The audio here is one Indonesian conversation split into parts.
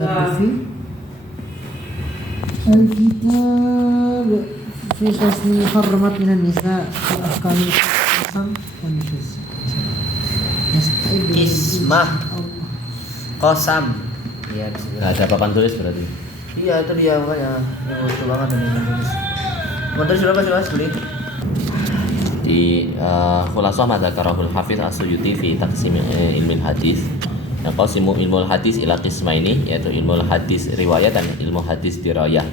في الكتاب في قسم حرمت من النساء والأحكام القسم والنشوز Ismah Qasam. Iya, Nggak ada papan tulis berarti. iya itu dia makanya. Ini lucu banget ini tulis. Mau tulis berapa sih Mas beli? Di khulasah madzakarahul Hafiz As-Suyuti fi taqsim ilmi hadis. Yang qasimu ilmu hadis ila qismaini, yaitu ilmu hadis riwayat dan ilmu hadis dirayah.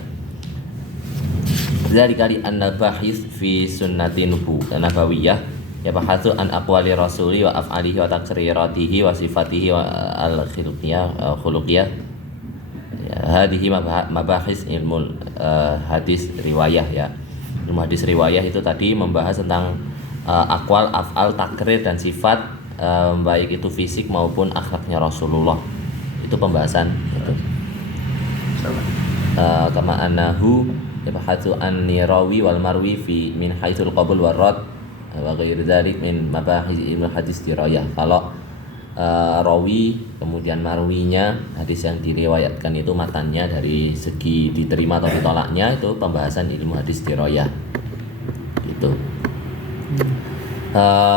Dzalika li anna bahis fi sunnati nabawiyah yabahatsu an aqwali rasuli wa af'alihi wa taqriratihi wa sifatihi wa khuluqiyah. Hadhihi mabahis ilmu hadis riwayah ya. Ilmu hadis riwayah itu tadi membahas tentang aqwal, af'al, takrir dan sifat baik itu fisik maupun akhlaknya Rasulullah. Itu pembahasan itu. Kama annahu yabahatsu an nirawi wal marwi fi min haitsul qabul war rad wa ghairi dzalik min mabahis ilmu hadis dirayah. Kalau rawi kemudian marwinya, hadis yang diriwayatkan itu matannya dari segi diterima atau ditolaknya, itu pembahasan ilmu hadis dirayah gitu.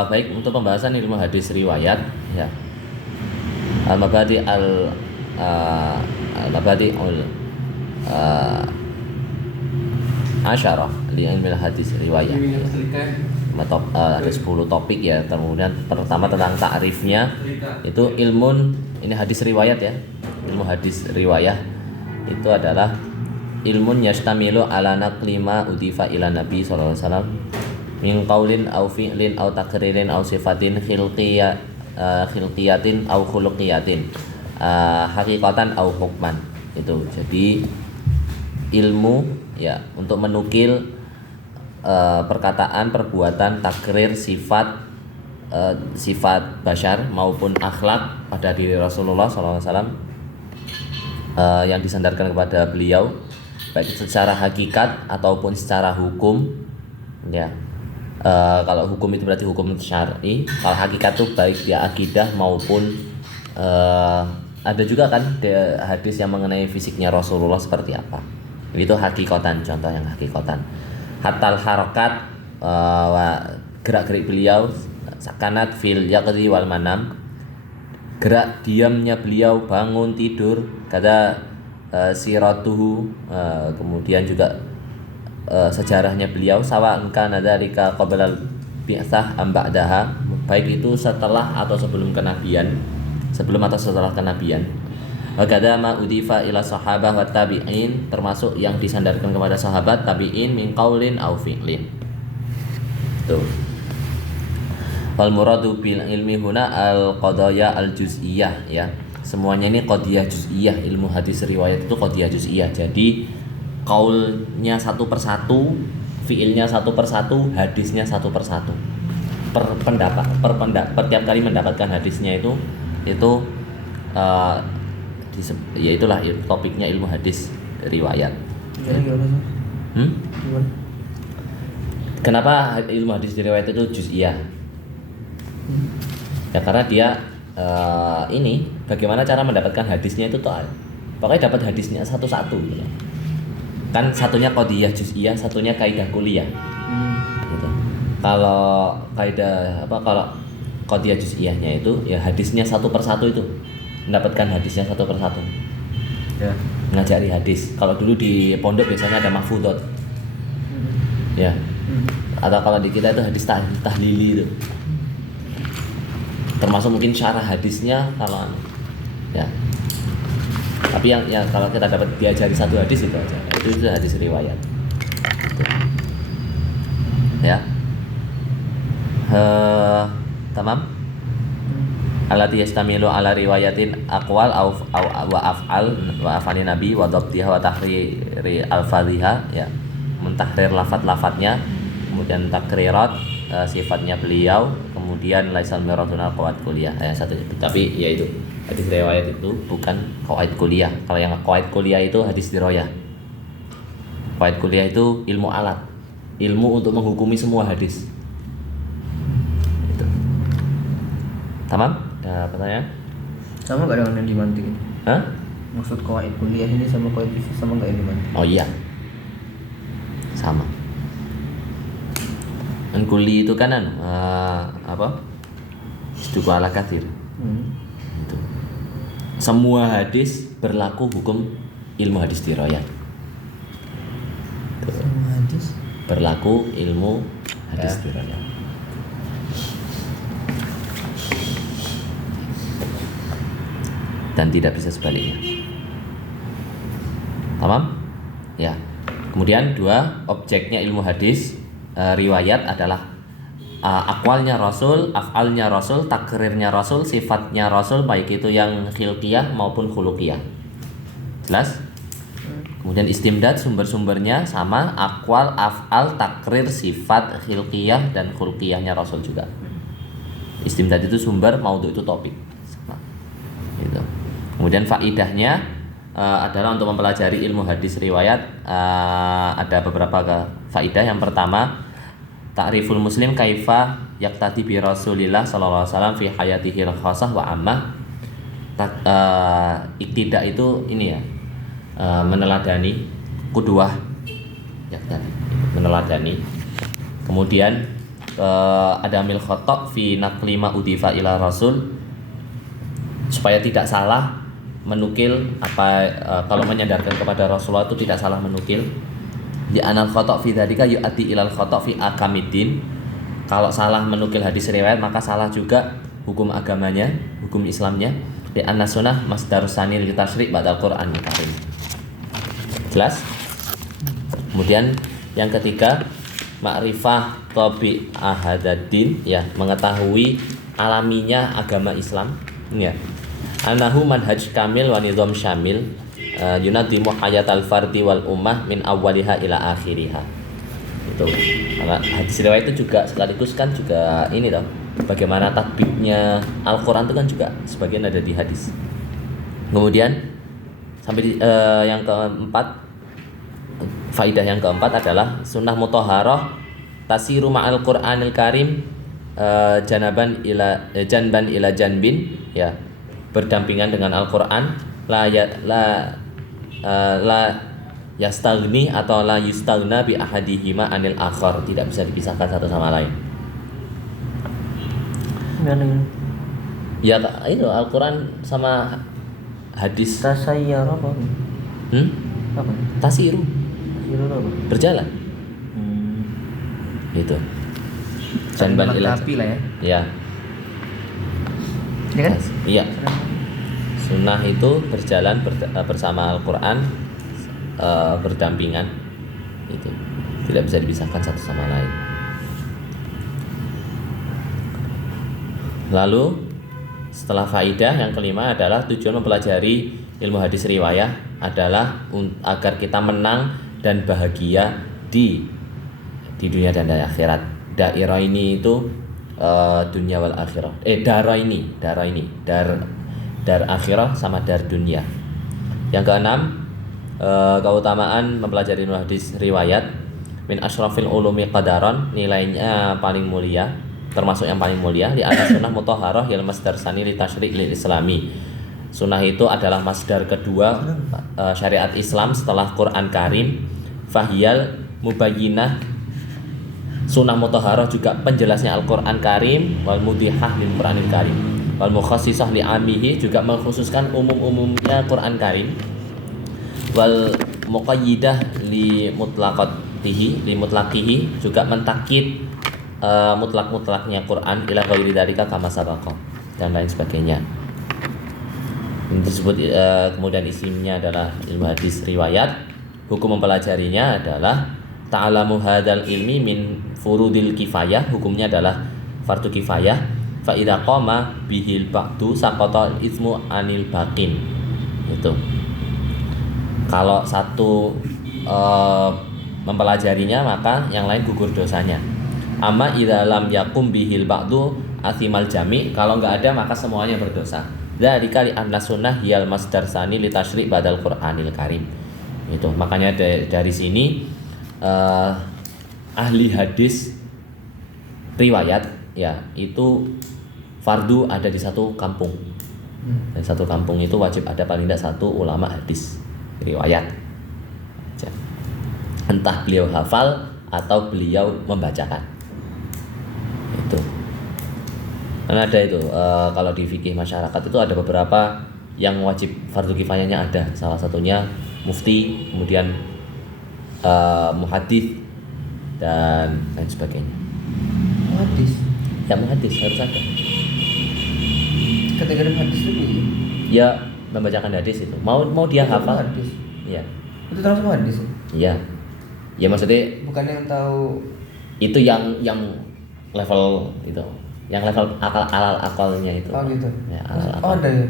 Baik, untuk pembahasan ilmu hadis riwayat ya, al-mabadi asyarah li ilmi hadis riwayat ya. Ada 10 topik ya. Kemudian pertama tentang ta'rifnya, itu ilmun, ini hadis riwayat ya. Ilmu hadis riwayah itu adalah ilmun yastamilu ala naqli ma udifa ila nabi sallallahu alaihi wasallam min qaulin aw fi'lin aw takririn aw sifatin khilqiyatin aw khuluqiyatin haqiqatan aw hukman. Itu jadi ilmu ya untuk menukil perkataan, perbuatan, takrir, sifat basyar maupun akhlak pada diri Rasulullah SAW yang disandarkan kepada beliau, baik secara hakikat ataupun secara hukum ya. Kalau hukum itu berarti hukum syar'i, kalau hakikat itu baik dia akidah maupun ada juga kan hadis yang mengenai fisiknya Rasulullah seperti apa. Itu hakikatan, contoh yang hakikatan. Hatal harakat gerak-gerik beliau, sakanat fil yaqdi wal manam, gerak diamnya beliau, bangun tidur, kata siratuhu, kemudian juga sejarahnya beliau, sawa'an kana dzalika qabla al-bi'tsah am ba'daha, baik itu setelah atau sebelum kenabian, sebelum atau setelah kenabian. Wa kadama udifa ila sahabah wa tabi'in, termasuk yang disandarkan kepada sahabat, tabi'in min qaulin aw fi'lin. Tuh. Wal muradu bil ilmi huna al qadaya al juz'iyah ya. Semuanya ini qadiyah juz'iyah. Ilmu hadis riwayat itu qadiyah juz'iyah. Jadi qaulnya satu persatu, fi'ilnya satu persatu, hadisnya satu persatu. Per tiap kali mendapatkan hadisnya itu ya itulah topiknya ilmu hadis riwayat. Kenapa ilmu hadis riwayat itu juz'iyah? Ya karena dia ini bagaimana cara mendapatkan hadisnya itu toh, pokoknya dapat hadisnya satu-satu gitu. Kan satunya qadiyah juz'iyah, satunya kaidah kuliah. Gitu. Kalau kalau qadiyah juz'iyahnya itu ya hadisnya satu persatu, itu mendapatkan hadisnya satu persatu. Ya. Ngajari hadis. Kalau dulu di pondok biasanya ada mahfudhot. Ya. Atau kalau di kita itu hadis tahlili itu. Termasuk mungkin syarah hadisnya kalau ya. Tapi yang kalau kita dapat diajari satu hadis itu aja. Itu hadis riwayat. Ya. Tamam. Allati yastamilu ala riwayatin aqwal wa af'al wa af'ali nabi wa dhabtiha wa tahriri alfadhiha ya. Mentahrir lafaz-lafaznya, kemudian takrirat sifatnya beliau, kemudian laisal miradun al-qawaid kuliah satu itu. Tapi ya itu hadis riwayat itu bukan qawaid kuliah. Kalau yang qawaid kuliah itu hadis dirayah. Qawaid kuliah itu ilmu alat, ilmu untuk menghukumi semua hadis. Itu. Tamam? Ada pertanyaan? Sama gak dengan yang dimantik? Hah? Maksud qawaid kuliah ini sama qawaid bisnis sama enggak ini, Man? Oh iya, sama. Kan kuli itu kan apa? Isduku ala kathir. Itu. Semua hadis berlaku hukum ilmu hadis dirayat. Sama hadis. Berlaku ilmu hadis Ya. dirayat. Dan tidak bisa sebaliknya. Paham? Ya. Kemudian dua, objeknya ilmu hadis riwayat adalah akwalnya Rasul, af'alnya Rasul, takrirnya Rasul, sifatnya Rasul, baik itu yang khilqiyah maupun khuluqiyah. Jelas? Kemudian istimdad sumber-sumbernya sama, akwal, af'al, takrir, sifat, khilqiyah dan khulqiyahnya Rasul juga. Istimdad itu sumber, maudhu itu topik. Sama. Gitu. Kemudian faidahnya adalah untuk mempelajari ilmu hadis riwayat ada beberapa faidah. Yang pertama, ta'riful muslim kaifa yaqtadi bi Rasulillah sallallahu alaihi wasallam fi hayatihi al-khassah wa ammah. Iktidak itu ini ya, meneladani, qudwah yaqtadi, meneladani. Kemudian adamil khata' fi naqli ma udifa ila rasul, supaya tidak salah menukil apa kalau menyandarkan kepada Rasulullah itu tidak salah menukil. Di anal khata' fi dzalika yu'addi ilal khata' fi akamiddin. Kalau salah menukil hadis riwayat maka salah juga hukum agamanya, hukum Islamnya. Di anna sunnah masdar sani li tasyri' ba'dal Qur'an karim. Jelas? Kemudian yang ketiga, ma'rifah tabi ahadaddin, ya, mengetahui alaminya agama Islam, ya. Anahu manhaj kamil wa nizam syamil yunadimu hayatal fardi wal ummah min awwaliha ila akhiriha. Itu. Karena hadis riwayat itu juga sekaligus kan juga ini loh, bagaimana tatbiknya Al-Qur'an itu kan juga sebagian ada di hadis. Kemudian sampai yang keempat, faidah yang keempat adalah sunnah mutahharah tasiru ma'al Qur'anil Karim janban ila janbin, ya, berdampingan dengan Al-Qur'an, la yastaghni atau la yustaghna bi ahadihima anil akhar, tidak bisa dipisahkan satu sama lain. Ya itu Al-Qur'an sama hadis Tasayyar apa? Apa? tasiru, Tasayyur apa? berjalan. Itu. Janban ila, melengkapi lah ya. ya. Ya kan? Iya. Sunnah itu berjalan bersama Al-Quran, berdampingan, itu tidak bisa dipisahkan satu sama lain. Lalu setelah faidah yang kelima adalah tujuan mempelajari ilmu hadis riwayah adalah agar kita menang dan bahagia di dunia dan di akhirat. Dairah ini itu dunia wal akhirah. Darah ini dar akhirah sama dar dunia. Yang keenam, keutamaan mempelajari ilmu hadis riwayat, min asyrafil ulumi qadaran, nilainya paling mulia, termasuk yang paling mulia. Di atas sunnah mutahharah yal masdar sani li tasyri' lil islami. Sunnah itu adalah masdar kedua syariat Islam setelah Quran Karim. Fahiyal mubayyinah, sunnah mutahharah juga penjelasnya Al-Quran Karim, wal mudihah lil Quranil Karim, wal mukhassisah li amihi, juga mengkhususkan umum-umumnya Quran Karim, wal muqayyidah li mutlaqihi, juga mentakid mutlak-mutlaknya Quran ila ghairi dzalika kama sabaqa, dan lain sebagainya. Ini disebut kemudian isinya adalah ilmu hadis riwayat. Hukum mempelajarinya adalah ta'alamu hadzal ilmi min furudil kifayah, hukumnya adalah fardu kifayah. Fa idza qama bihil ba'du saqata ismu anil baqin. Itu. Kalau satu mempelajarinya maka yang lain gugur dosanya. Amma idza lam yakum bihil ba'du athimal jami', kalau enggak ada maka semuanya berdosa. Dzalika li anna sunnah hiyal masdar sani li tasyri' badal Qur'anil Karim. Itu. Makanya dari sini ahli hadis riwayat, ya, itu fardu ada di satu kampung, Dan satu kampung itu wajib ada paling tidak satu ulama hadis riwayat. Entah beliau hafal atau beliau membacakan. Itu. Karena ada itu kalau di fikih masyarakat itu ada beberapa yang wajib fardu kifayahnya ada. Salah satunya mufti, kemudian muhadits dan lain sebagainya. Hadis. Ya muhadits harus ada. Kategori hadis itu Ya membacakan hadis itu. Mau dia hafal. hadis. Iya. Itu termasuk hadis. Iya. Ya maksudnya Bukan yang tahu itu yang level itu, yang level akalnya itu. oh gitu. Ya, Oh ada ya.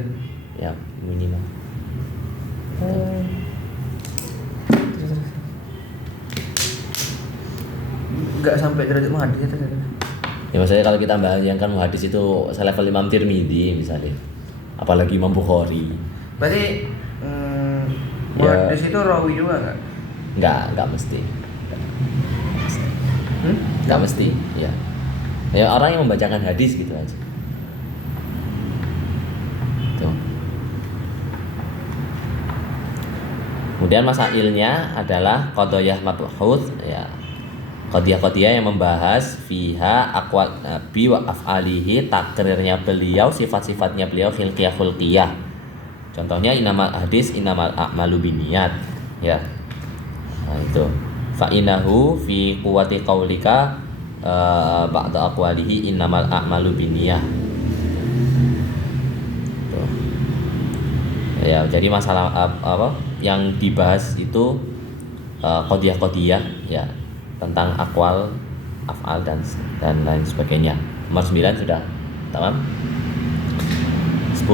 Ya minimal. Terus. Enggak sampai derajat hadis itu kan. Ya maksudnya kalau kita bayangkan hadis itu selevel Imam Tirmidzi misalnya, apalagi Imam Bukhari. Berarti Ya. hadis itu rawi juga enggak? Enggak mesti. Enggak mesti, ya. Ya orang yang membacakan hadis gitu aja. Tuh. Kemudian masailnya adalah qadhiyah mabhuth, ya. Qadhiyah-qadhiyah yang membahas fiha aqwal nabi wa af'alihi, takrirnya beliau, sifat-sifatnya beliau, khilqiyah. Contohnya inamal hadis inamal a'malu binniyat, ya. Nah, itu. Fa innahu fi quwwati qaulika ba'da aqwalihi innamal a'malu binniyah. Tuh. Ya, jadi masalah apa yang dibahas itu qadhiyah ya, tentang aqwal, af'al dan lain sebagainya. Nomor 9 sudah tamam. 10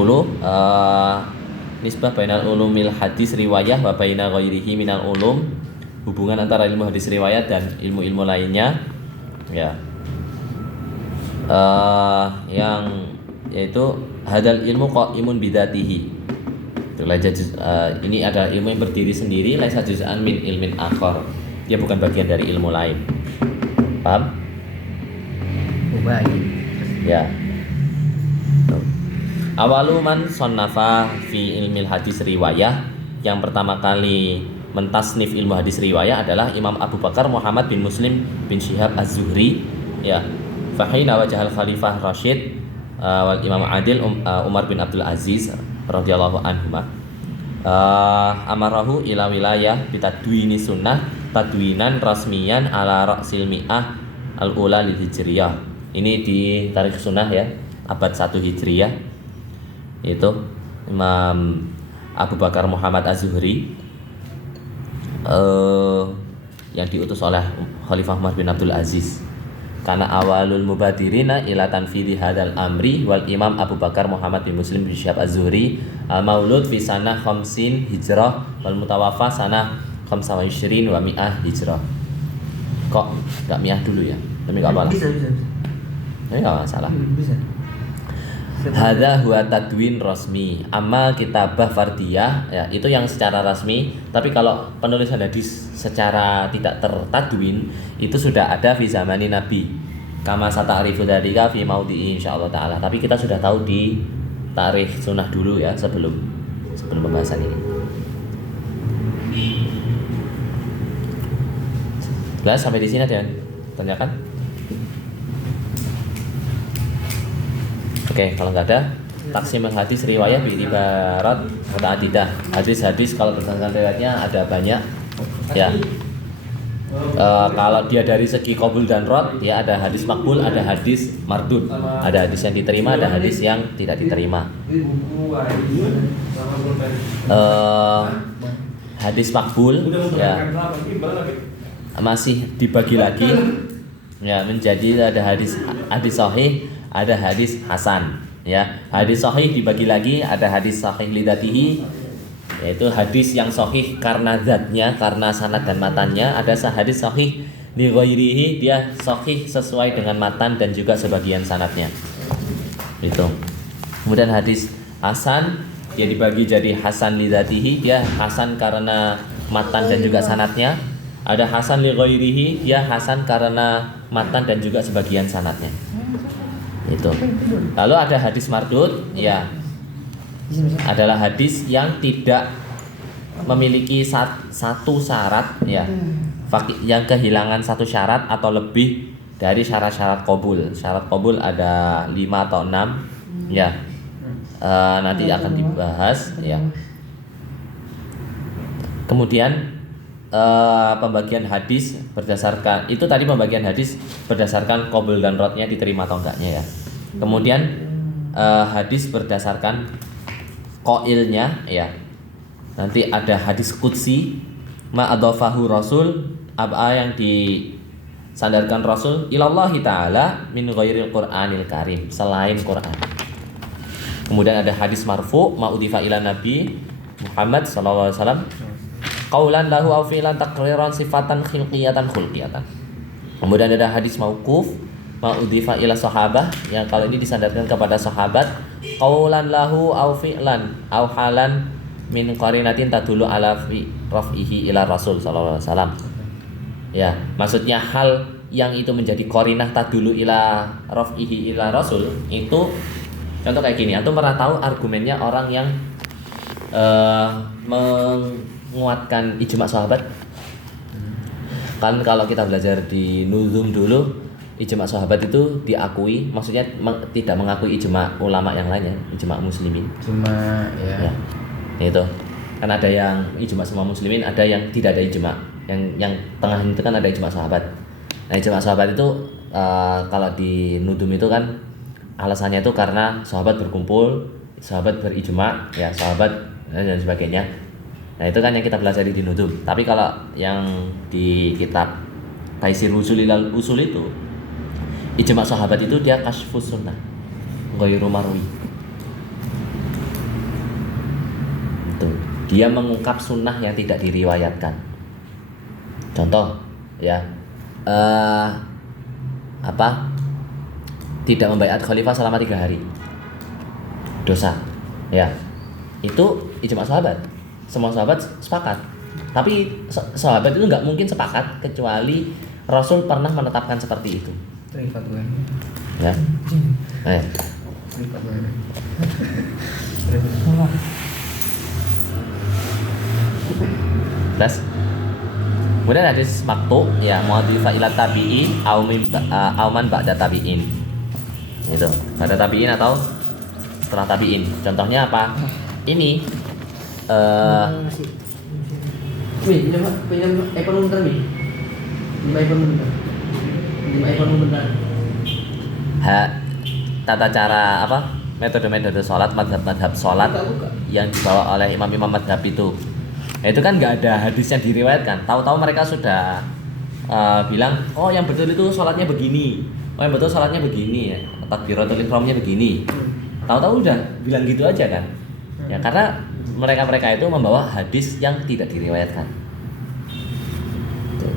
nisbah bainal ulumil hadis riwayah wa baina ghairihi minal ulum, hubungan antara ilmu hadis riwayat dan ilmu-ilmu lainnya, ya. Yang yaitu hadal ilmu qaimun bidzatihi. Ini adalah ilmu yang berdiri sendiri, laisa juz'an min ilmin akhar. Dia bukan bagian dari ilmu lain. Paham? Oh baik. Ya. Awalu man sonnafa fi ilmil hadis riwayah, yang pertama kali mentasnif ilmu hadis riwayah adalah Imam Abu Bakar Muhammad bin Muslim bin Syihab Az-Zuhri, ya. Fahina wajahal Khalifah Rashid wal Imam Adil Umar bin Abdul Aziz radhiyallahu anhuma amarahu ila wilayah bitadwini sunnah tadwinan rasmiyan ala ra'sil mi'ah al-ula lil hijriyah. Ini di tarikh sunnah ya, abad 1 hijriyah. Itu Imam Abu Bakar Muhammad Az-Zuhri yang diutus oleh Khalifah Umar bin Abdul Aziz. Karena awalul mubadirina ila tanfidhi hadal amri wal Imam Abu Bakar Muhammad bin Muslim bin Syihab Az-Zuhri al-maulud fi sanah 50 hijrah wal mutawaffa sanah 25 wa mi'ah hijrah. Kok enggak mi'ah dulu ya? Tapi enggak apa-apa. Bisa. Ini enggak masalah. Bisa. Hadza huwa tadwin rasmi. Amma kitabah fardiyah, ya, itu yang secara rasmi. Tapi kalau penulisan hadis secara tidak tertadwin itu sudah ada fi zamani Nabi. Kama sata'rifu dzalika fi maudhi'i insyaallah taala. Tapi kita sudah tahu di tarikh sunnah dulu ya, sebelum pembahasan ini. Jelas sampai di sini ada yang tanyakan? Oke, kalau nggak ada, taksim hadis riwayah bi ibarat muta'addidah. Hadis-hadis kalau berdasarkan riwayatnya ada banyak, ya. Kalau dia dari segi qabul dan rad, ya ada hadis makbul, ada hadis mardud, ada hadis yang diterima, ada hadis yang tidak diterima. Hadis makbul, ya, masih dibagi lagi, ya, menjadi ada hadis sahih, ada hadis hasan, ya. Hadis sahih dibagi lagi, ada hadis sahih lidatihi, yaitu hadis yang sahih karena zatnya, karena sanad dan matannya. Ada hadis sahih li ghairihi, dia sahih sesuai dengan matan dan juga sebagian sanadnya. Itu. Kemudian hadis hasan, dia dibagi jadi hasan lidatihi, dia hasan karena matan dan juga sanadnya. Ada hasan li ghairihi, dia hasan karena matan dan juga sebagian sanadnya. Itu. Lalu ada hadis mardud, ya. adalah hadis yang tidak memiliki satu syarat ya. Yang kehilangan satu syarat atau lebih dari syarat-syarat qabul. Syarat qabul ada 5 atau 6 ya. Nanti akan dibahas ya. Kemudian pembagian hadis berdasarkan itu tadi pembagian hadis berdasarkan qabul dan rodnya diterima atau enggaknya ya. Kemudian hadis berdasarkan qailnya ya. Nanti ada hadis qudsi ma adhafahu rasul apa yang disandarkan rasul ilallahi taala min ghairil qur'anil karim selain Quran. Kemudian ada hadis marfu ma udhifa ila nabi Muhammad sallallahu alaihi wasallam qaulan lahu aw fi'lan taqriran sifatan khilqiyatan khulqiyatan. Kemudian ada hadis mauquf ma udhifa ila sahabah yang kalau ini disandarkan kepada sahabat qaulan lahu aw fi'lan aw halan min qarinatin tadullu ala fi raf'ihi ila rasul sallallahu alaihi wasallam. Ya, maksudnya hal yang itu menjadi qarinah tadullu ila raf'ihi ila rasul itu contoh kayak gini. Antum pernah tahu argumennya orang yang menguatkan ijma sahabat? Kan kalau kita belajar di nuzum dulu, ijma sahabat itu diakui, maksudnya tidak mengakui ijma ulama yang lainnya, ijma muslimin. Cuma ya. Itu kan ada yang ijma semua muslimin, ada yang tidak ada ijma. Yang tengah itu kan ada ijma sahabat. Nah, ijma sahabat itu kalau di nudum itu kan alasannya itu karena sahabat berkumpul, sahabat berijma, ya sahabat dan sebagainya. Nah, itu kan yang kita pelajari di nudum. Tapi kalau yang di kitab Taisir Usul ilal Usul itu ijma sahabat itu dia kasyfus sunnah ghairu marwi. Itu dia mengungkap sunnah yang tidak diriwayatkan. Contoh ya tidak membaiat khalifah selama 3 hari dosa ya, itu ijma sahabat, semua sahabat sepakat. Tapi sahabat itu nggak mungkin sepakat kecuali Rasul pernah menetapkan seperti itu ya. Plus kemudian hadis maktu ya muadhifa ila tabi'in au man ba'da tabi'in. Itu, ba'da tabi'in atau setelah tabi'in. Contohnya apa? Ini pinjam iPhone bentar nih. 5 iPhone bentar. 5 iPhone bentar. Tata cara apa? Metode-metode sholat, madhab-madhab sholat yang dibawa oleh imam-imam madhab itu. Nah, itu kan nggak ada hadis yang diriwayatkan. Tahu-tahu mereka sudah bilang, oh yang betul itu sholatnya begini, oh yang betul sholatnya begini ya, takbiratul ihramnya begini. Tahu-tahu udah bilang gitu aja kan? Ya karena mereka itu membawa hadis yang tidak diriwayatkan.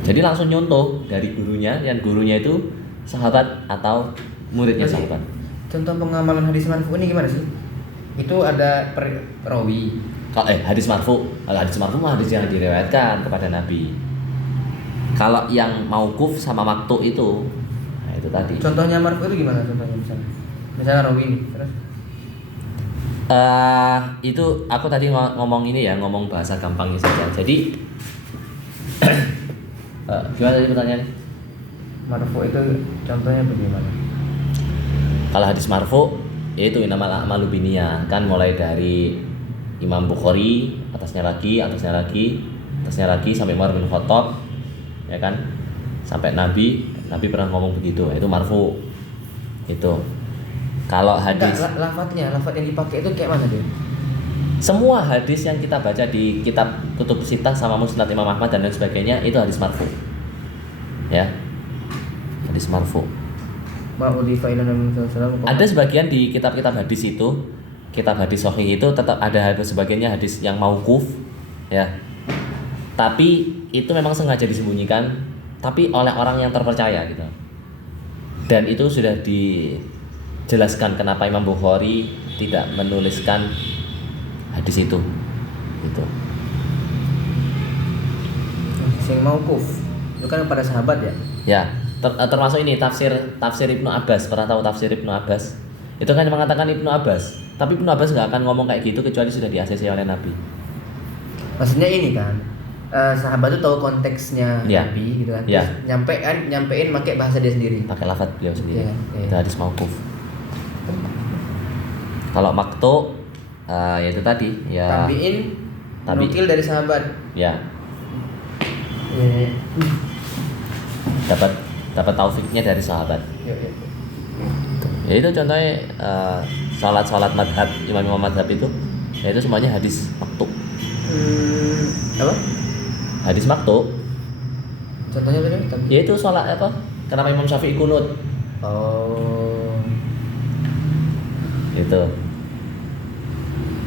Jadi langsung nyontoh dari gurunya, yang gurunya itu sahabat atau muridnya sahabat. Contoh pengamalan hadis marfu ini gimana sih? Itu ada perawi. Kalau hadis marfu mah hadis yang diriwayatkan kepada Nabi. Kalau yang mauquf sama maktu itu, nah itu tadi. Contohnya marfu itu gimana contohnya misalnya rawi ini terus? Itu aku tadi ngomong ini ya, ngomong bahasa gampangnya saja. Jadi gimana tadi pertanyaannya? Marfu itu contohnya bagaimana? Kalau hadis marfu yaitu innamal a'malu binniyat, kan mulai dari Imam Bukhari, atasnya lagi sampai Umar bin Khattab, ya kan, sampai Nabi pernah ngomong begitu, itu marfu. Itu kalau hadis lafaz yang dipakai itu kayak mana dia? Semua hadis yang kita baca di kitab Kutub Sittah sama Musnad Imam Ahmad dan lain sebagainya itu hadis marfu. Ya. Hadis marfu. Ada sebagian di kitab-kitab hadis itu, kitab hadis sahih itu tetap ada sebagiannya hadis yang mauquf ya. Tapi itu memang sengaja disembunyikan tapi oleh orang yang terpercaya gitu. Dan itu sudah dijelaskan kenapa Imam Bukhari tidak menuliskan hadis itu. Gitu. Yang mauquf itu kan pada sahabat ya? Ya, termasuk ini tafsir Ibnu Abbas. Pernah tahu tafsir Ibnu Abbas? Itu kan yang mengatakan Ibnu Abbas. Tapi Ibnu Abbas nggak akan ngomong kayak gitu kecuali sudah di-ACC oleh Nabi. Maksudnya ini kan, sahabat tuh tahu konteksnya Iya. Nabi gitu kan. Iya. Terus nyampein pakai bahasa dia sendiri. Pakai lafaz beliau sendiri. Iya, iya. Itu hadis mauquf. Kalau maktu ya itu tadi ya Tabiin nukil dari sahabat. ya Iya. dapat taufiknya dari sahabat. Iya, iya. Ya itu contohnya salat madhab imam madhab itu ya itu semuanya hadis maktu. Apa? Hadis maktu Contohnya tadi? ya itu salat apa? Kenapa Imam Syafi'i kunut? Oh. Itu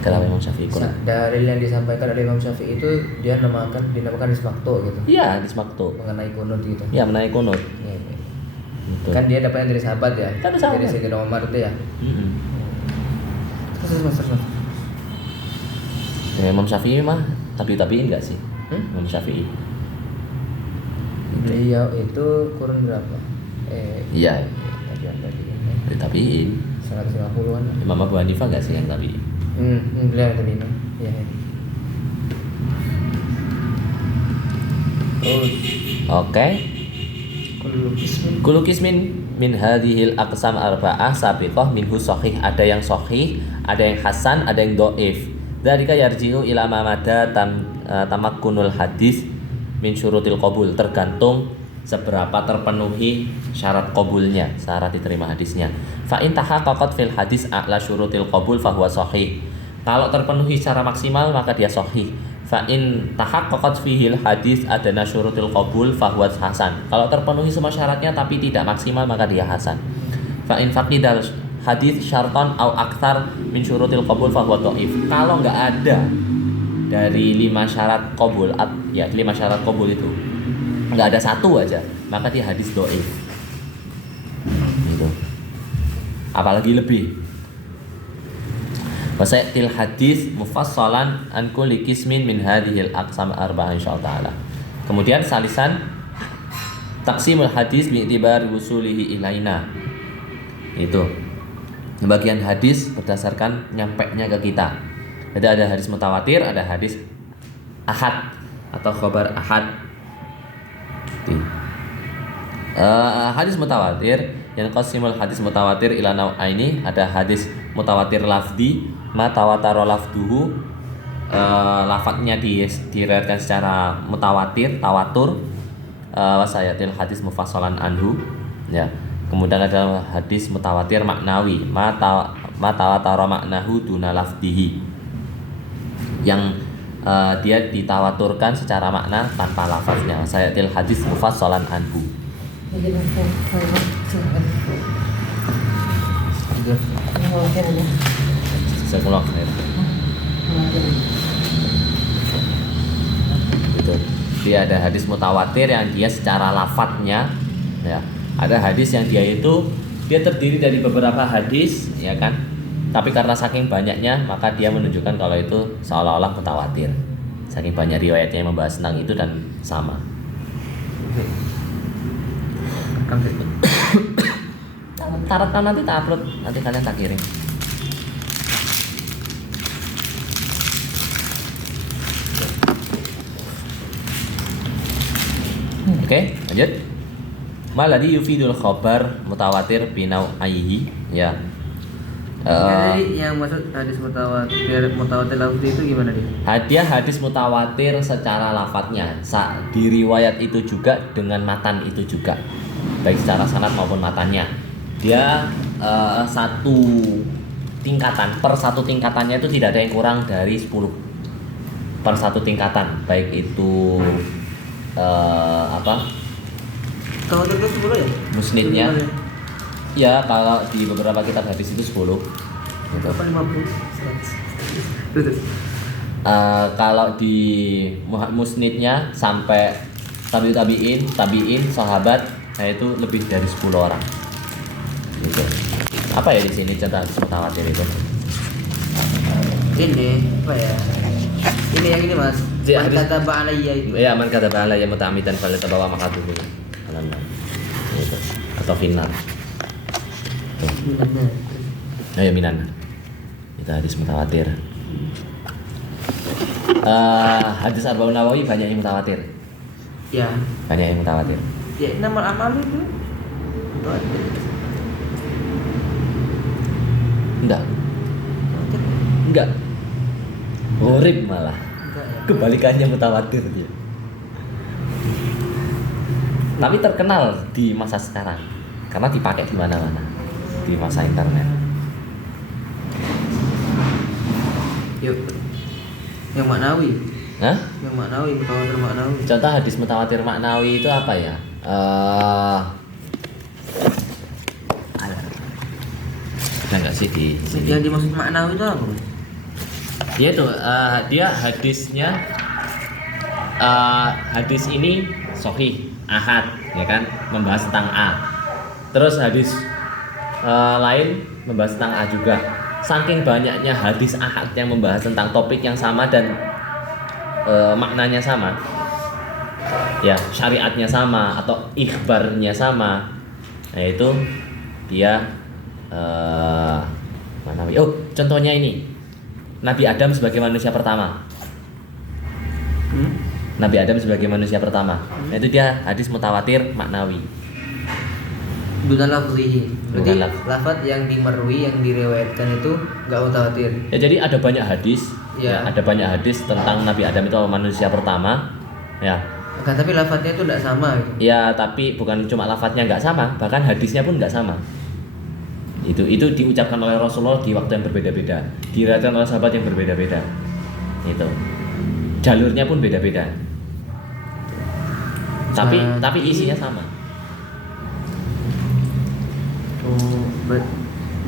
kenapa Imam Syafi'i kunut? Dalil yang disampaikan oleh Imam Syafi'i itu dia dinamakan hadis maktu gitu. Iya hadis maktu. Mengenai kunut gitu. Ya menaik kunut. Iya, iya. Gitu. Kan dia dapatnya dari sahabat ya. Kan dari sahabat. Dari Sayyidina Umar itu ya. Mm-mm. Terus. Ya, Imam Syafi'i mah tabiin enggak sih? Imam Syafi'i. Beliau itu kurun berapa? Iya. Tabiin. 150-an. Imam Abu Hanifah enggak sih yang tabiin? Beliau yang tadi ini. Iya. Oke. Kullu Kullu qismin min hadhil aqsam arba'ah sabiqah minhu sahih. Ada yang sahih, ada yang hasan, ada yang dhaif. Dzalika yarji'u ila ma madda tamakkunul hadis min syurutil qabul, tergantung seberapa terpenuhi syarat qabulnya, syarat diterima hadisnya. Fa in tahaqqaqat fil hadis a'la syurutil qabul fa huwa sahih. Kalau terpenuhi secara maksimal maka dia sahih. Fa in tahaqqaqat fihil hadis adana syurutil qabul fa huwa hasan. Kalau terpenuhi semua syaratnya tapi tidak maksimal maka dia hasan. Fa in faqidal hadis syartan au aktsar min syurutil qabul fa huwa dhaif. Kalau enggak ada dari 5 syarat qabul, ya 5 syarat qabul itu enggak ada satu aja, maka dia hadis dhaif. Gitu. Apalagi lebih. Wasaitil hadis mufassalan an kulli qismin min hadhil aqsam arba'ah insyaallah taala. Kemudian salisan taqsimul hadis bi'tibar wusulihi ilaina. Itu bagian hadis berdasarkan nyampeknya ke kita. Jadi ada hadis mutawatir, ada hadis ahad atau khabar ahad. Hadis mutawatir yang qasimul hadis mutawatir ila nau'aini, ada hadis mutawatir lafdi ma tawatara lafduhu, lafadznya diriwayatkan secara mutawatir, tawatur, wasayatil hadis mufassalan anhu ya. Kemudian ada hadis mutawatir maknawi ma tawatara maknahu duna lafdihi, yang dia ditawaturkan secara makna tanpa lafaznya. Wasayatil hadis mufassalan anhu. Jazakumullah khair. Gitu. Dia ada hadis mutawatir yang dia secara lafadznya ya. Ada hadis yang dia terdiri dari beberapa hadis ya kan. Tapi karena saking banyaknya maka dia menunjukkan kalau itu seolah-olah mutawatir. Saking banyak riwayatnya yang membahas tentang itu dan sama. Taratkan nanti tak upload, nanti kalian tak kirim. Oke, lanjut. Maladhi yufidul khabar mutawatir binau aihi ya. Jadi yang maksud hadis mutawatir lafzi itu gimana dia? Hadiah hadis mutawatir secara lafadznya, di riwayat itu juga dengan matan itu juga, baik secara sanad maupun matannya. Dia satu tingkatan, per satu tingkatannya itu tidak ada yang kurang dari 10 per satu tingkatan, baik itu Tawatir itu 10 ya? musnidnya. Ya, kalau di beberapa kitab hadis itu 10 gitu. Apa 50? 100. Kalau di musnidnya sampai tabiin, sahabat, nah itu lebih dari 10 orang. Gitu. Apa ya di sini contoh mutawatir itu? Ini apa ya? Ini yang ini Mas. Man kataba alayya itu. Ya, man kataba alayya muta'ammidan falatabawa maq'adahu. Gitu. Atau final. Ya minan. Itu hadis mutawatir. Hadis Arba'un Nawawi banyak yang mutawatir. Ya. Banyak yang mutawatir. Ya nama amal itu. Mutawatir. Enggak. Gharib malah. Enggak ya. Kebalikannya mutawatir dia. Tapi terkenal di masa sekarang karena dipakai di mana-mana di masa internet. Yuk. Yang maknawi. Hah? Yang maknawi, mutawatir maknawi. Contoh hadis mutawatir maknawi itu apa ya? Ada nggak sih di sini? Yang dimaksud maknawi itu apa? Bang? Dia tuh dia hadisnya hadis ini sahih ahad ya kan, membahas tentang A. Terus hadis lain membahas tentang A juga. Saking banyaknya hadis ahad yang membahas tentang topik yang sama dan maknanya sama, ya syariatnya sama atau ikhbarnya sama, nah itu dia maknawi. Oh, contohnya ini Nabi Adam sebagai manusia pertama. Nabi Adam sebagai manusia pertama. Nah, itu dia hadis mutawatir maknawi. Dunan lafzihi. Berarti Dunan lafz. lafaz yang dimerwi, yang diriwayatkan itu enggak mutawatir. Ya jadi ada banyak hadis, Ya. ada banyak hadis tentang Nabi Adam itu manusia pertama, ya. Kan tapi lafaznya itu enggak sama gitu. Ya, tapi bukan cuma lafadznya nggak sama, bahkan hadisnya pun nggak sama. Itu diucapkan oleh Rasulullah di waktu yang berbeda-beda, diriwayatkan oleh sahabat yang berbeda-beda. Itu jalurnya pun beda-beda. Tapi isinya sama. Oh,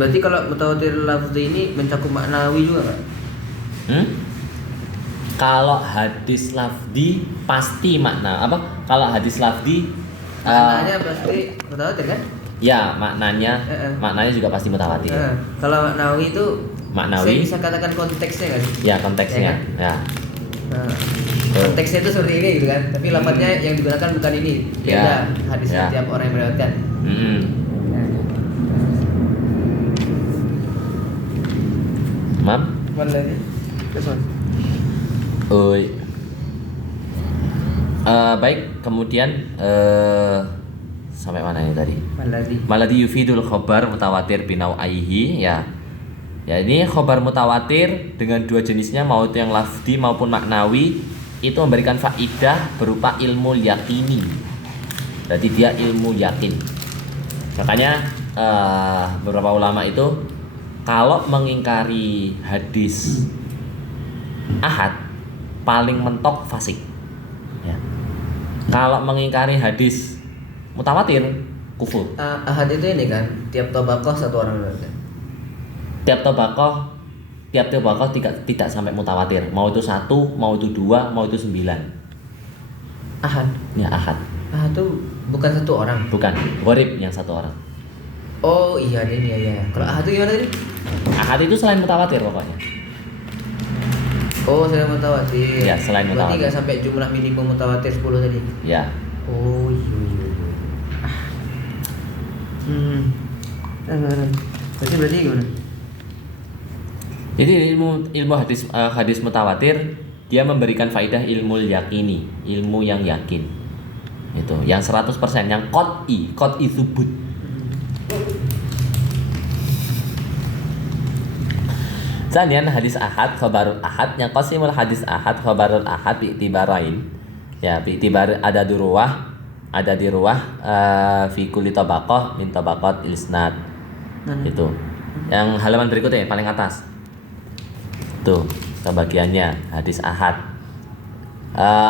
berarti kalau mutawatir lafzi ini mencakup maknawi juga kan? Kalau hadis lafdi pasti makna apa? Kalau hadis lafdi Maknanya pasti mutawatir kan? ya maknanya juga pasti mutawatir. Kalau maknawi itu Maknawi. saya bisa katakan konteksnya kan? Ya konteksnya. Ya. Nah, konteksnya itu seperti ini gitu kan, tapi lafadznya yang digunakan bukan ini. Beda Ya. hadisnya Ya. tiap orang yang melewatkan. Mam? Mana lagi? Terus Mas. Oi. Baik, kemudian sampai mana ini tadi? Mana lagi? Maladi yufidul khobar mutawatir binawaihi ya. Ya ini khobar mutawatir dengan dua jenisnya, mau itu yang lafdi maupun maknawi, itu memberikan faidah berupa ilmu yakini. Berarti dia ilmu yakin. Makanya beberapa ulama itu kalau mengingkari hadis ahad paling mentok fasik. Ya. Kalau mengingkari hadis mutawatir kufur. Ahad itu ini kan, tiap tabaqah satu orang kan? Tiap tobakoh tidak sampai mutawatir. Mau itu 1, mau itu 2, mau itu 9. Ahad. Ya ahad. Ahad itu bukan satu orang. Bukan, gharib yang satu orang. Oh iya ini ya. Kalau ahad itu gimana tadi? Ahad itu selain mutawatir pokoknya. Oh selain mutawatir. Ya, selain Berarti mutawatir. nggak sampai jumlah minimum mutawatir 10 tadi. Ya. Oh iya. Berarti gimana? Jadi ilmu hadis mutawatir dia memberikan faidah ilmu yakini, ilmu yang yakin. Itu, yang 100%, yang qat'i tsubut. Kemudian hadis ahad, khabarul ahad, yang qasimul hadis ahad, khabarul ahad bi'tibarain. Ya, bi'tibar ada di ruwah fi kulli tabaqah min tabaqat isnad. Itu. Yang halaman berikutnya paling atas. Tuh, pembagiannya hadis ahad.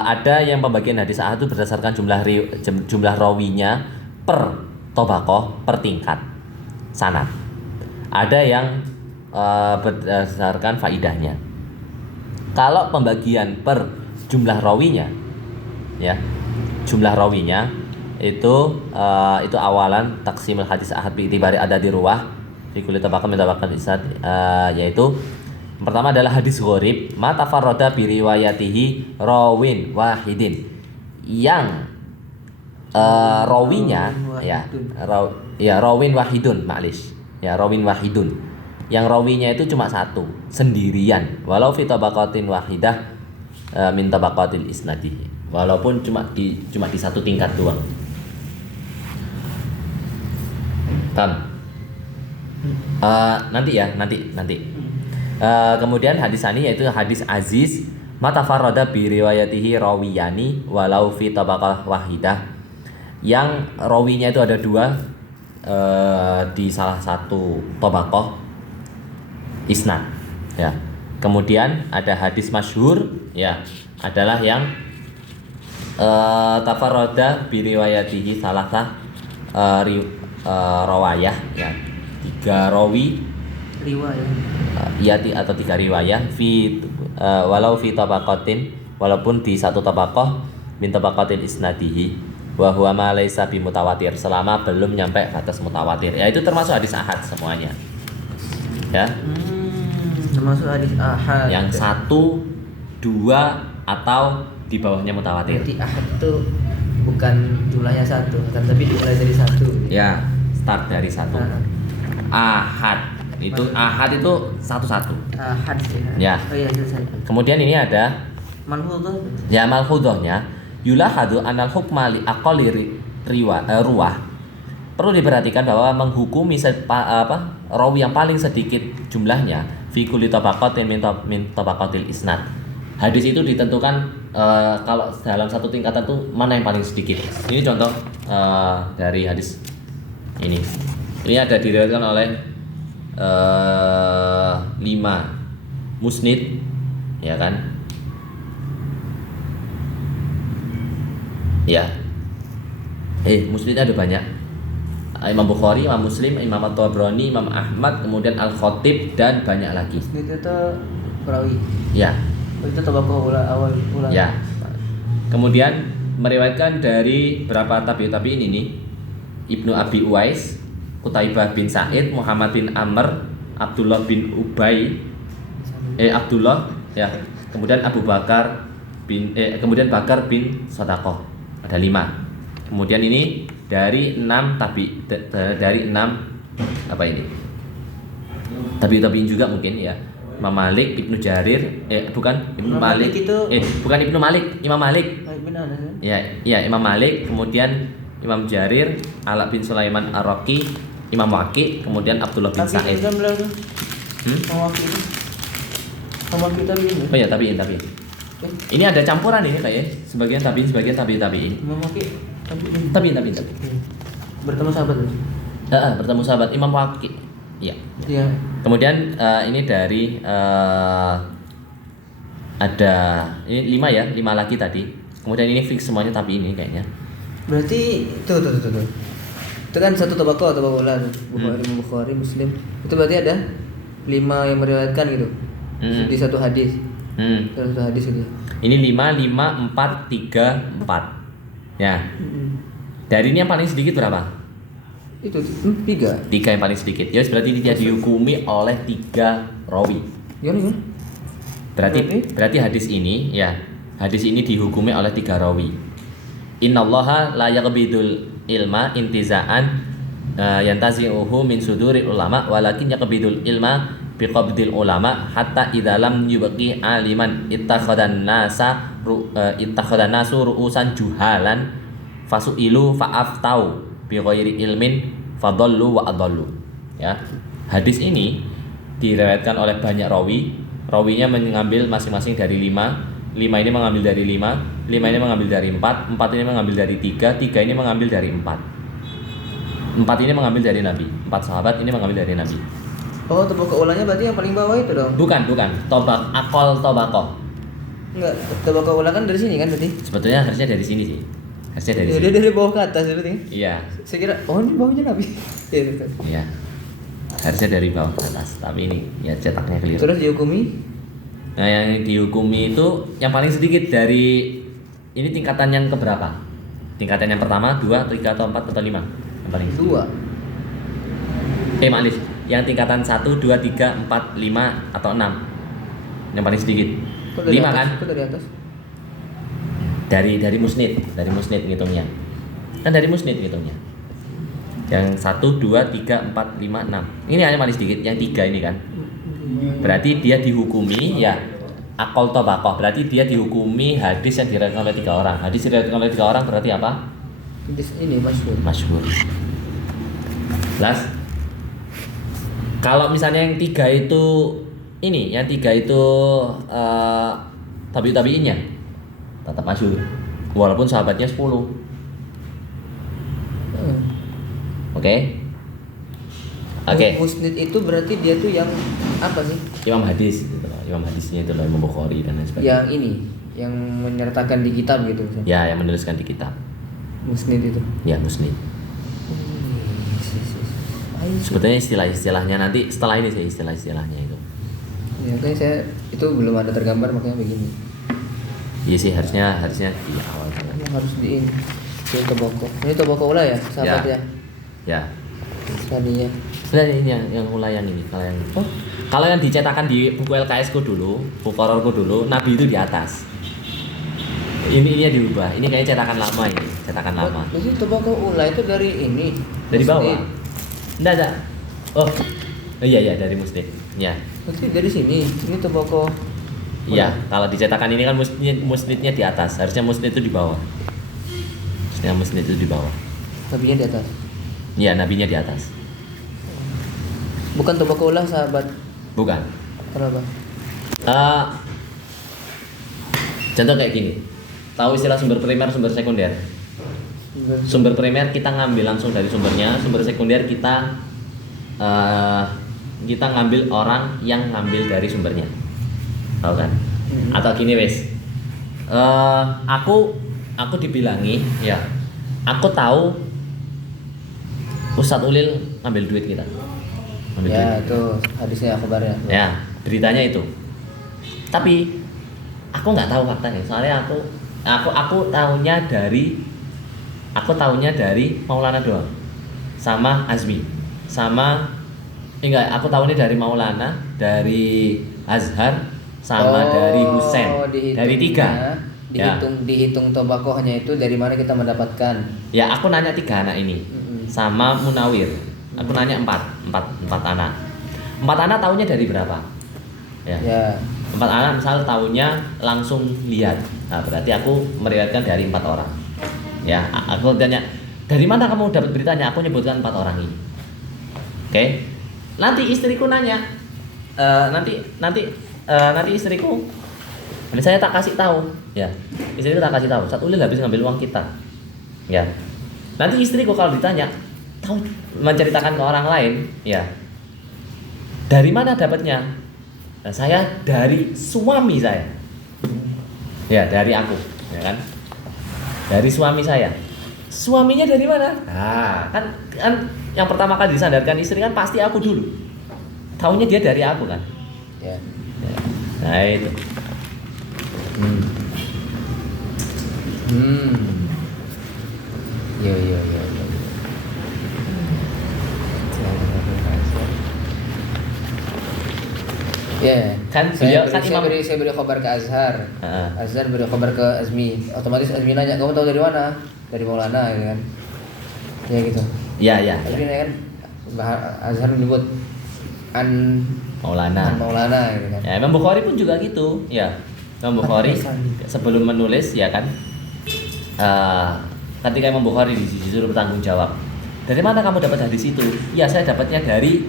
Ada yang pembagian hadis ahad itu berdasarkan jumlah rawinya per tabaqah, per tingkat sanad. Ada yang berdasarkan faidahnya. Kalau pembagian per jumlah rawinya, ya, jumlah rawinya itu awalan taksimul hadis ahad bi itibari ada di ruwah fi kulli tabaqah min tabaqat isnad, yaitu pertama adalah hadis gharib ma tafarrada bi riwayatihi rawin wahidin, yang rawinya rawin wahidun, yang rawinya itu cuma satu, sendirian. Walau fi tabaqatin wahidah min tabaqatil isnadi. Walaupun cuma di satu tingkat doang. Paham? Nanti. Kemudian hadis ini yaitu hadis aziz matafarrada bi riwayatihi rawiyani walau fi tabaqah wahidah. Yang rawinya itu ada dua di salah satu tabaqah isnad ya. Kemudian ada hadis masyhur ya, adalah yang tafarrada bi riwayatihi salasah rawayah ya. 3 rawi riwayah atau 3 riwayah walau fi tabaqatin, walaupun di satu tabaqah min tabaqatin isnadihi wa huwa ma laisa bi mutawatir, selama belum nyampe batas mutawatir. Ya itu termasuk hadis ahad semuanya. Ya. Termasuk hadis ahad. Yang 1, 2 atau di bawahnya mutawatir. Berarti ahad itu bukan jumlahnya 1, kan, tapi dimulai dari 1. Ya, start dari 1. Ahad. Ahad itu satu-satu. Ahad ya. Oh iya, selesai. Kemudian ini ada Malhudhah. ya, malhudhahnya yulahadu anal hukma li aqalli ruwah. Perlu diperhatikan bahwa menghukumi rawi yang paling sedikit jumlahnya fi kulli tabaqatin min tabaqatil isnad. Hadis itu ditentukan kalau dalam satu tingkatan tuh mana yang paling sedikit. Ini contoh dari hadis ini. Ini ada diriwayatkan oleh 5 musnid, ya kan? Ya. Musnid ada banyak. Imam Bukhari, Imam Muslim, Imam At-Tabrani, Imam Ahmad, kemudian Al-Khatib dan banyak lagi. Musnid itu perawi. Ya. Itu tabaqah awal. Ya. Kemudian meriwayatkan dari berapa tabi'in ini? Ibnu Abi Uwais, Qutaibah bin Sa'id, Muhammad bin Amr, Abdullah bin Ubay, Abdullah ya. Kemudian Abu Bakar kemudian Bakar bin Sadaqah. Ada 5. Kemudian ini dari 6 dari 6 apa ini? Tabi'in juga mungkin ya. Imam Malik, Ibnu Jarir, bukan Ibnu Malik itu bukan Ibnu Malik, Imam Malik. Benar Ya, Imam Malik, kemudian Imam Jarir, Ala bin Sulaiman Ar-Raqi, Imam Waqi, kemudian Abdullah bin Sa'id. Oh ya, tabi'in. Ini ada campuran ini kayak sebagian tabi'in, sebagian tabi'in. Imam Waqi Tabi'in. Bertemu sahabat. Bertemu sahabat Imam Waqi. Iya. Iya. Kemudian ini dari ada ini 5 ya, 5 lagi tadi. Kemudian ini fix semuanya tabi'in ini kayaknya. Berarti tuh. Itu kan satu tabaqah ulah Bukhari, Muslim. Itu berarti ada 5 yang meriwayatkan gitu. Di satu hadis. Satu hadis gitu. Ini 5, 4, 3, 4. Ya. Dari ini yang paling sedikit berapa? Itu 3. 3 yang paling sedikit. Ya berarti dia dihukumi oleh 3 rawi. Gimana? Berarti hadis ini ya. Hadis ini dihukumi oleh 3 rawi. Innallaha la yaqbidul ilma intiza'an yantazi'uhu min suduril ulama walakin yaqbidul ilma biqabdil ulama hatta idza lam yubqi aliman ittakhadan nasu ru'usan juhalan fasu'ilu fa'aftau bi ghairi ilmin fadallu wa adallu. Ya. Hadis ini diriwayatkan oleh banyak rawi. Rawinya mengambil masing-masing dari 5. 5 ini mengambil dari 5, 5 ini mengambil dari 4, 4 ini mengambil dari 3, 3 ini mengambil dari 4. 4 ini mengambil dari Nabi. 4 sahabat ini mengambil dari Nabi. Oh, tabaqah ulangnya berarti yang paling bawah itu dong? Bukan. Tabaqah. Enggak, tabaqah ulang kan dari sini kan berarti? Sebetulnya harusnya dari sini sih. Harusnya dari sini. Dia dari bawah ke atas berarti. Iya. Saya kira ini bawahnya Nabi. Iya, betul. Iya. Harusnya dari bawah ke atas, tapi ini ya cetaknya keliru. Terus dihukumi? Nah, yang dihukumi itu yang paling sedikit dari ini tingkatan yang keberapa? Tingkatan yang pertama, 2, 3 atau 4 atau 5? Yang paling 2. Manis. Yang tingkatan 1, 2, 3, 4, 5 atau 6? Yang paling sedikit. 5 kan? Itu dari atas. Dari musnid ngitungnya. Kan dari musnid ngitungnya. Yang 1, 2, 3, 4, 5, 6. Ini hanya paling sedikit, yang 3 ini kan. Berarti dia dihukumi ya akol tobakoh. Berarti dia dihukumi hadis yang diriwayatkan oleh 3 orang. Hadis diriwayatkan oleh 3 orang berarti apa? Ini masyhur. Masyhur. Jelas? Kalau misalnya yang 3 itu ini, yang 3 itu tabi'innya tetap masyhur. Walaupun sahabatnya 10. Oke. Musnid itu berarti dia tuh yang apa sih? Imam hadis gitu loh. Imam hadisnya itu loh Imam Bukhari dan lain sebagainya. Yang ini, yang menyertakan di kitab gitu. Ya, yang menuliskan di kitab. Musnid itu. Ya, musnid. Sebetulnya istilah-istilahnya nanti setelah ini sih istilah-istilahnya itu. Ya kan saya itu belum ada tergambar makanya begini. Iya sih harusnya di awal banget. Ini harus di tobako. Ini tobako ulah ya, sahabat ya. Ya. Tadinya. Nah, ini yang ulayan ini kalau yang dicetakan di buku LKS ku dulu, buku hororku dulu, Nabi itu di atas. Ini diubah. Ini kayaknya cetakan lama ini, cetakan lama. Jadi tobako ulah itu dari ini. Dari Musnid. bawah. Enggak. Oh. Iya dari musnid. Ya. Berarti dari sini. Ini tobako. Iya, kalau dicetakan ini kan musnidnya di atas. Harusnya musnid itu di bawah. Harusnya musnid itu di bawah. Nabinya di atas. Iya, nabinya di atas. Bukan tobako ulah sahabat. Bukan. Kenapa? Contoh kayak gini. Tahu istilah sumber primer, sumber sekunder? Sumber primer kita ngambil langsung dari sumbernya, sumber sekunder kita ngambil orang yang ngambil dari sumbernya. Tahu kan? Atau gini wes. Aku dibilangi, ya. Aku tahu Ustadz Ulil ngambil duit kita. Ya, itu hadisnya kabarnya. Ya, beritanya itu. Tapi aku nggak tahu faktanya. Soalnya aku tahunya dari Maulana doang. Sama Azmi. Aku tahunya dari Maulana, dari Azhar, sama dari Husain. Dari 3. Dihitung tobakohnya itu dari mana kita mendapatkan? Ya, aku nanya 3 anak ini. Sama Munawir. Aku nanya 4 anak. 4 anak tahunya dari berapa? Ya. 4 anak misal tahunya langsung lihat. Nah, berarti aku meriwayatkan dari 4 orang. Ya, aku tanya, dari mana kamu dapat beritanya? Aku nyebutkan 4 orang ini. Oke. Nanti istriku nanya. Nanti istriku saya tak kasih tahu, ya. Istriku tak kasih tahu. Ustadz Ulil habis ngambil uang kita. Ya. Nanti istriku kalau ditanya, tahu menceritakan ke orang lain, ya. Dari mana dapatnya? Nah, saya dari suami saya. Ya, dari aku, ya kan? Dari suami saya. Suaminya dari mana? Nah, kan yang pertama kali disandarkan istri kan pasti aku dulu. Taunya dia dari aku kan? Ya. Nah, itu. Ya. Ya, Kan beliau kan saya beri kabar ke Azhar. Azhar beri kabar ke Azmi. Otomatis Azmi nanya, "Kamu tahu dari mana?" Dari Maulana, gitu kan. Ya gitu. Ya. Tapi kan Azhar menyebut an Maulana gitu kan. Ya, Imam Bukhari pun juga gitu, ya. Imam Bukhari sebelum menulis ya kan, ketika Imam Bukhari disuruh bertanggung jawab, dari mana kamu dapat hadis itu? Ya, saya dapatnya dari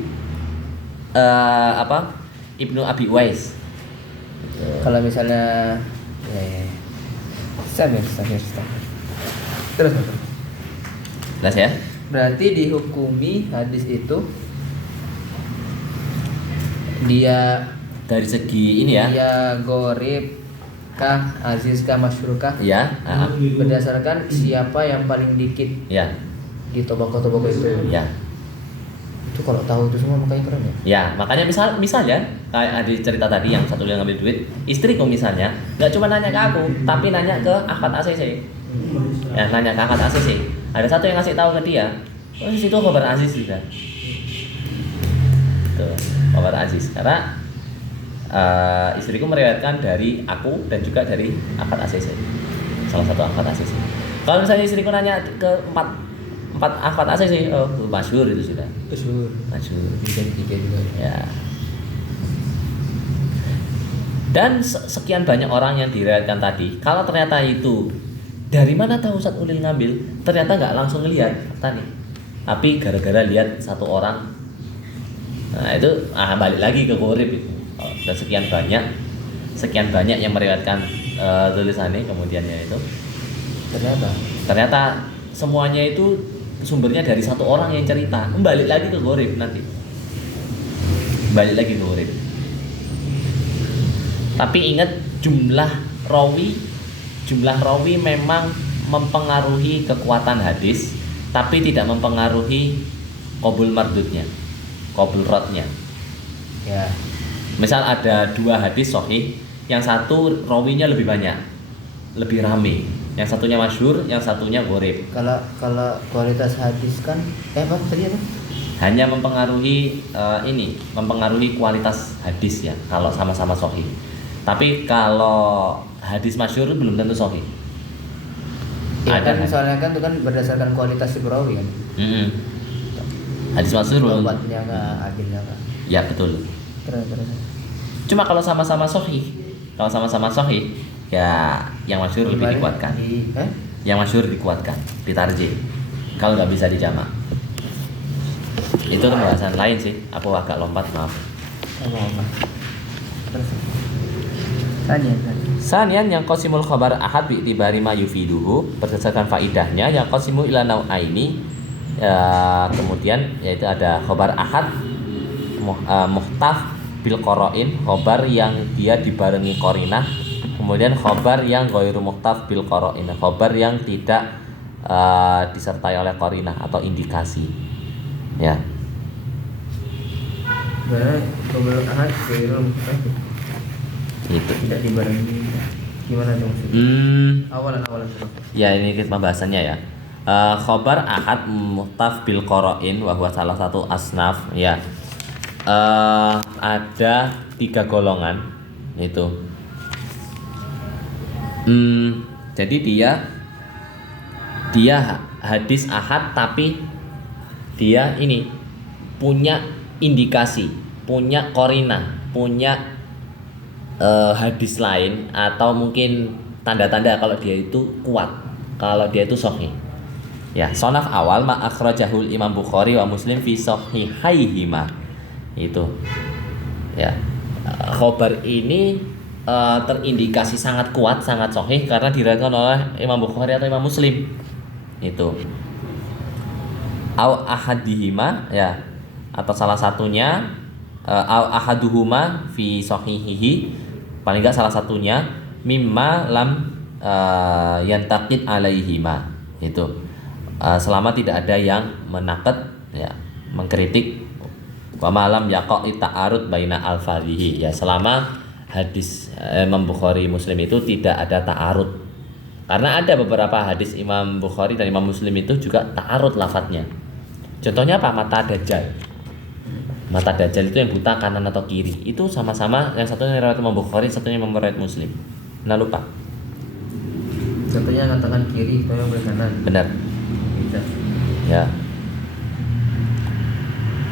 Ibnu Abi Uwais. Kalau misalnya Samir. Terus. Jelas ya? Berarti dihukumi hadis itu dia Dari segi ini ya. Dia gorib kah, aziz kah, masyhur kah? Ya. Berdasarkan siapa yang paling dikit Ya. di tobako itu. Ya. Itu kalau tahu itu semua makanya keren ya. Ya, makanya misalnya kayak ada cerita tadi yang satu yang ngambil duit, istriku misalnya nggak cuma nanya ke aku, tapi nanya ke Ahmad ACC. Ya, nanya ke Ahmad ACC. Ada satu yang ngasih tahu ke dia, oh di situ kabar Aziz juga. Tuh, kabar Aziz. Karena istriku meriwayatkan dari aku dan juga dari Ahmad ACC. Salah satu Ahmad ACC. Kalau misalnya istriku nanya ke Ahmad asing sih, masyhur itu sudah. Masyhur. Masyhur. Tiga juga. Ya. Dan sekian banyak orang yang diriwayatkan tadi, kalau ternyata itu dari mana tahu Ustaz Ulil ngambil? Ternyata nggak langsung ngelihat tadi, tapi gara-gara lihat satu orang. Nah itu balik lagi ke Qurib itu. Dan sekian banyak yang meriwayatkan tulisannya kemudiannya itu. Ternyata semuanya itu sumbernya dari satu orang yang cerita. Balik lagi ke Qurib nanti. Balik lagi ke Qurib. Tapi ingat jumlah rawi memang mempengaruhi kekuatan hadis, tapi tidak mempengaruhi qabul mardudnya, qabul radnya. Ya. Misal ada 2 hadis sahih, yang satu rawinya lebih banyak, lebih rame, yang satunya masyhur, yang satunya gharib. Kalau kualitas hadis kan apa tadi apa? Hanya mempengaruhi mempengaruhi kualitas hadis ya kalau sama-sama sahih. Tapi kalau hadis masyhur belum tentu sahih. Ya Ada kan soalnya kan itu kan berdasarkan kualitas si perawi kan. Hadis masyhur belum. Obatnya nggak adilnya kan. Ya betul. Terus. Cuma kalau sama-sama sahih, ya yang masyhur lebih dikuatkan. Yang masyhur dikuatkan, ditarjih. Kalau nggak bisa dijamak. Itu pembahasan lain sih. Aku agak lompat, maaf. Apa? Terus. Sanian yang qasimul khabar ahad bi tibari ma yufiduhu, berdasarkan faidahnya yang qasimu ila nau'aini, kemudian yaitu ada khabar ahad muhtaf bil qara'in, khabar yang dia dibarengi qarinah, kemudian khabar yang ghairu muhtaf bil qara'in, khabar yang tidak disertai oleh qarinah atau indikasi. Ya. Khabar ahad ghairu muhtaf Itu. tidak dibarengi. Gimana dong sih? Awalan Ya ini pembahasannya ya. Khobar ahad muhtaf bil qara'in wa huwa salah satu asnaf ya. Ada 3 golongan itu. Jadi dia hadis ahad tapi dia ini punya indikasi, punya qarinah, punya hadis lain atau mungkin tanda-tanda kalau dia itu kuat, kalau dia itu sahih. Ya, sonaf awal ma akhrajahul Imam Bukhari wa Muslim fi sahihaihima. Itu. Ya. Khobar ini terindikasi sangat kuat, sangat sahih karena diriwayatkan oleh Imam Bukhari atau Imam Muslim. Itu. Au ahadihima ya, atau salah satunya au ahaduhuma fi sahihihi, paling enggak salah satunya mimma lam yantaqid alaihima, itu selama tidak ada yang menaqad ya, mengkritik, wa malam yaqa'i ta'arud baina al-fadhihi ya, selama hadis Imam Bukhari Muslim itu tidak ada ta'arud. Karena ada beberapa hadis Imam Bukhari dan Imam Muslim itu juga ta'arud lafadznya. Contohnya apa? Mata Dajjal itu yang buta kanan atau kiri. Itu sama-sama, yang satunya riwayat Imam Bukhari, satunya riwayat Muslim. Nah lupa. Satunya katakan kiri, satunya yang kanan. Benar. Bisa. Ya.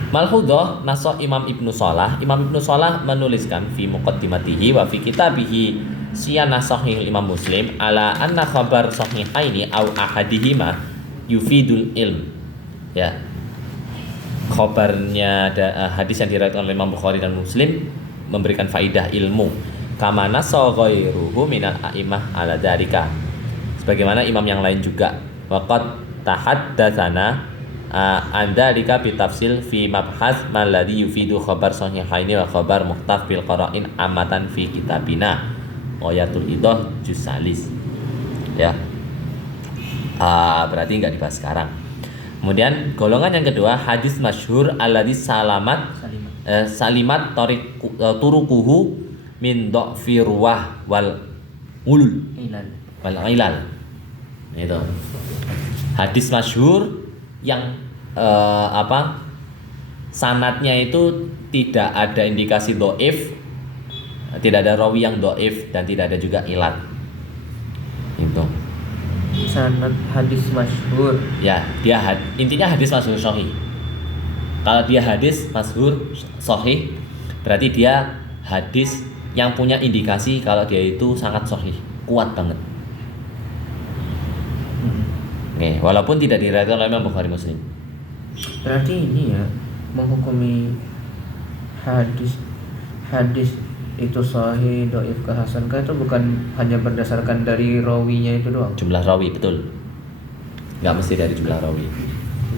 Malhudhah naso Imam Ibnu Shalah. Imam Ibnu Shalah menuliskan fi muqaddimatihi wa fi kitabihi Syianah Sahih Imam Muslim ala anna khabar sahihaini au ahadihima yufidul ilm. Ya. Khabarnya hadis yang diriwayatkan oleh Imam Bukhari dan Muslim memberikan faidah ilmu. Kama nassa ghairuhu minal a'immah ala dzalika. Sebagaimana imam yang lain juga. Waqad tahaddatsana an dzalika bi tafsil fi mabhas man ladzi yufidu khabar sahihaini wa khabar muhtaf bil qara'in amatan fi kitabina. Ayatul idah juz salis. Ya. Berarti enggak dibahas sekarang. Kemudian golongan yang kedua hadis masyhur alladzi salimat turukuhu min dha'fi ruwah wal ilal. Itu. Hadis masyhur yang sanadnya itu tidak ada indikasi dhaif, tidak ada rawi yang dhaif dan tidak ada juga ilat. Itu. sanad hadis masyhur. Ya, dia intinya hadis masyhur sahih. Kalau dia hadis masyhur sahih, berarti dia hadis yang punya indikasi kalau dia itu sangat sahih, kuat banget. Oke, walaupun tidak diriwayatkan oleh Imam Bukhari Muslim. Berarti ini ya menghukumi hadis itu sahih, dhaif, hasan itu bukan hanya berdasarkan dari rawinya itu doang. Jumlah rawi, betul. Nggak mesti dari jumlah rawi.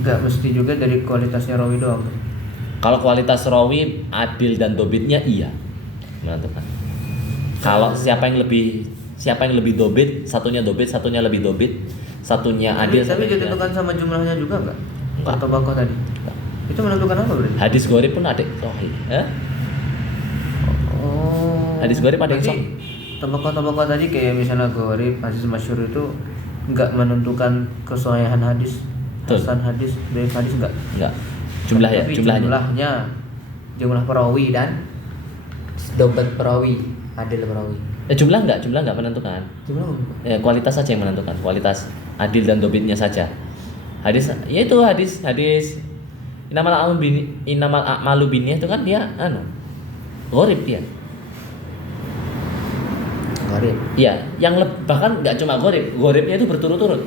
Enggak mesti juga dari kualitasnya rawi doang. Kalau kualitas rawi adil dan dobitnya iya menentukan. Kalau siapa yang lebih dobit, satunya lebih dobit, satunya adil. Tapi ditentukan sama jumlahnya juga enggak? Enggak. Atau bakoh tadi? Itu menentukan apa berarti? Hadis gharib pun ada sahih. Oh. Hadis gharib ada yang berarti sahih. Tabaqah tadi kayak misalnya gharib, hadis masyhur itu enggak menentukan kesahihan hadis, Betul. hasan hadis, dhaif hadis enggak. Enggak. Jumlahnya. Jumlah perawi dan dobat perawi, adil perawi. Jumlah enggak menentukan. Jumlah Kualitas saja yang menentukan, kualitas adil dan dobitnya saja. Hadis Innamal a'malu binniyah itu kan dia gharib dia. gharib. Iya, bahkan nggak cuma gharibnya itu berturut-turut.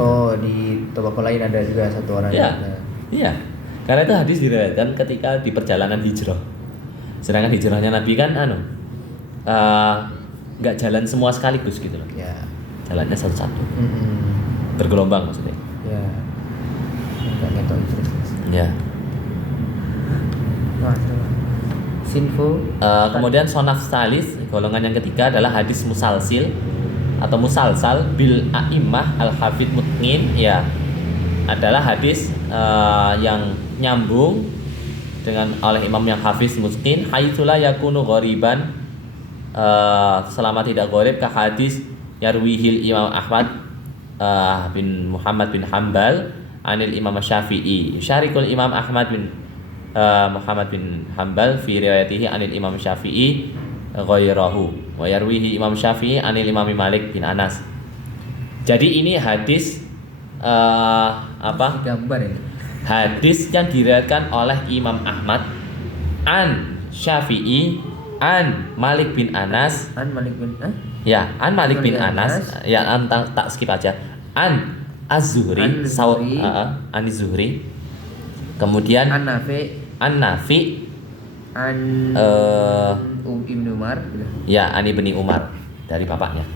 Oh, di tabaqah lain ada juga satu orang. Iya. Karena itu hadis diriwayatkan ketika di perjalanan hijrah. Sedangkan hijrahnya Nabi kan nggak jalan semua sekaligus gitu loh. Ya. Jalannya satu-satu. Bergelombang maksudnya. Ya. Enggak ngetok terus. Ya. Nah, sinful. Kemudian sonaf salis, golongan yang ketiga adalah hadis musalsil atau musalsal bil a'immah al hafid mutqin, ya. Adalah hadis yang nyambung dengan oleh imam yang hafiz mutqin, haitsula yakunu ghariban, selama tidak gharib, ka hadis yarwihil Imam Ahmad bin Muhammad bin Hambal anil Imam Syafi'i, syarikul Imam Ahmad bin Muhammad bin Hambal fi riwayatihi anil Imam Syafi'i ghairahu wa yarwihi Imam Syafi'i anil Imam Malik bin Anas. Jadi ini hadis Gambar ini. hadis yang diriwayatkan oleh Imam Ahmad an Syafi'i an Malik bin Anas. An Malik bin Ya, an Malik bin Anas. Anas. Ya, tak skip aja. An Az-Zuhri, an Az-Zuhri. Kemudian An Nafi, an Ibnu Umar. Ya, an Ibni Umar dari bapaknya.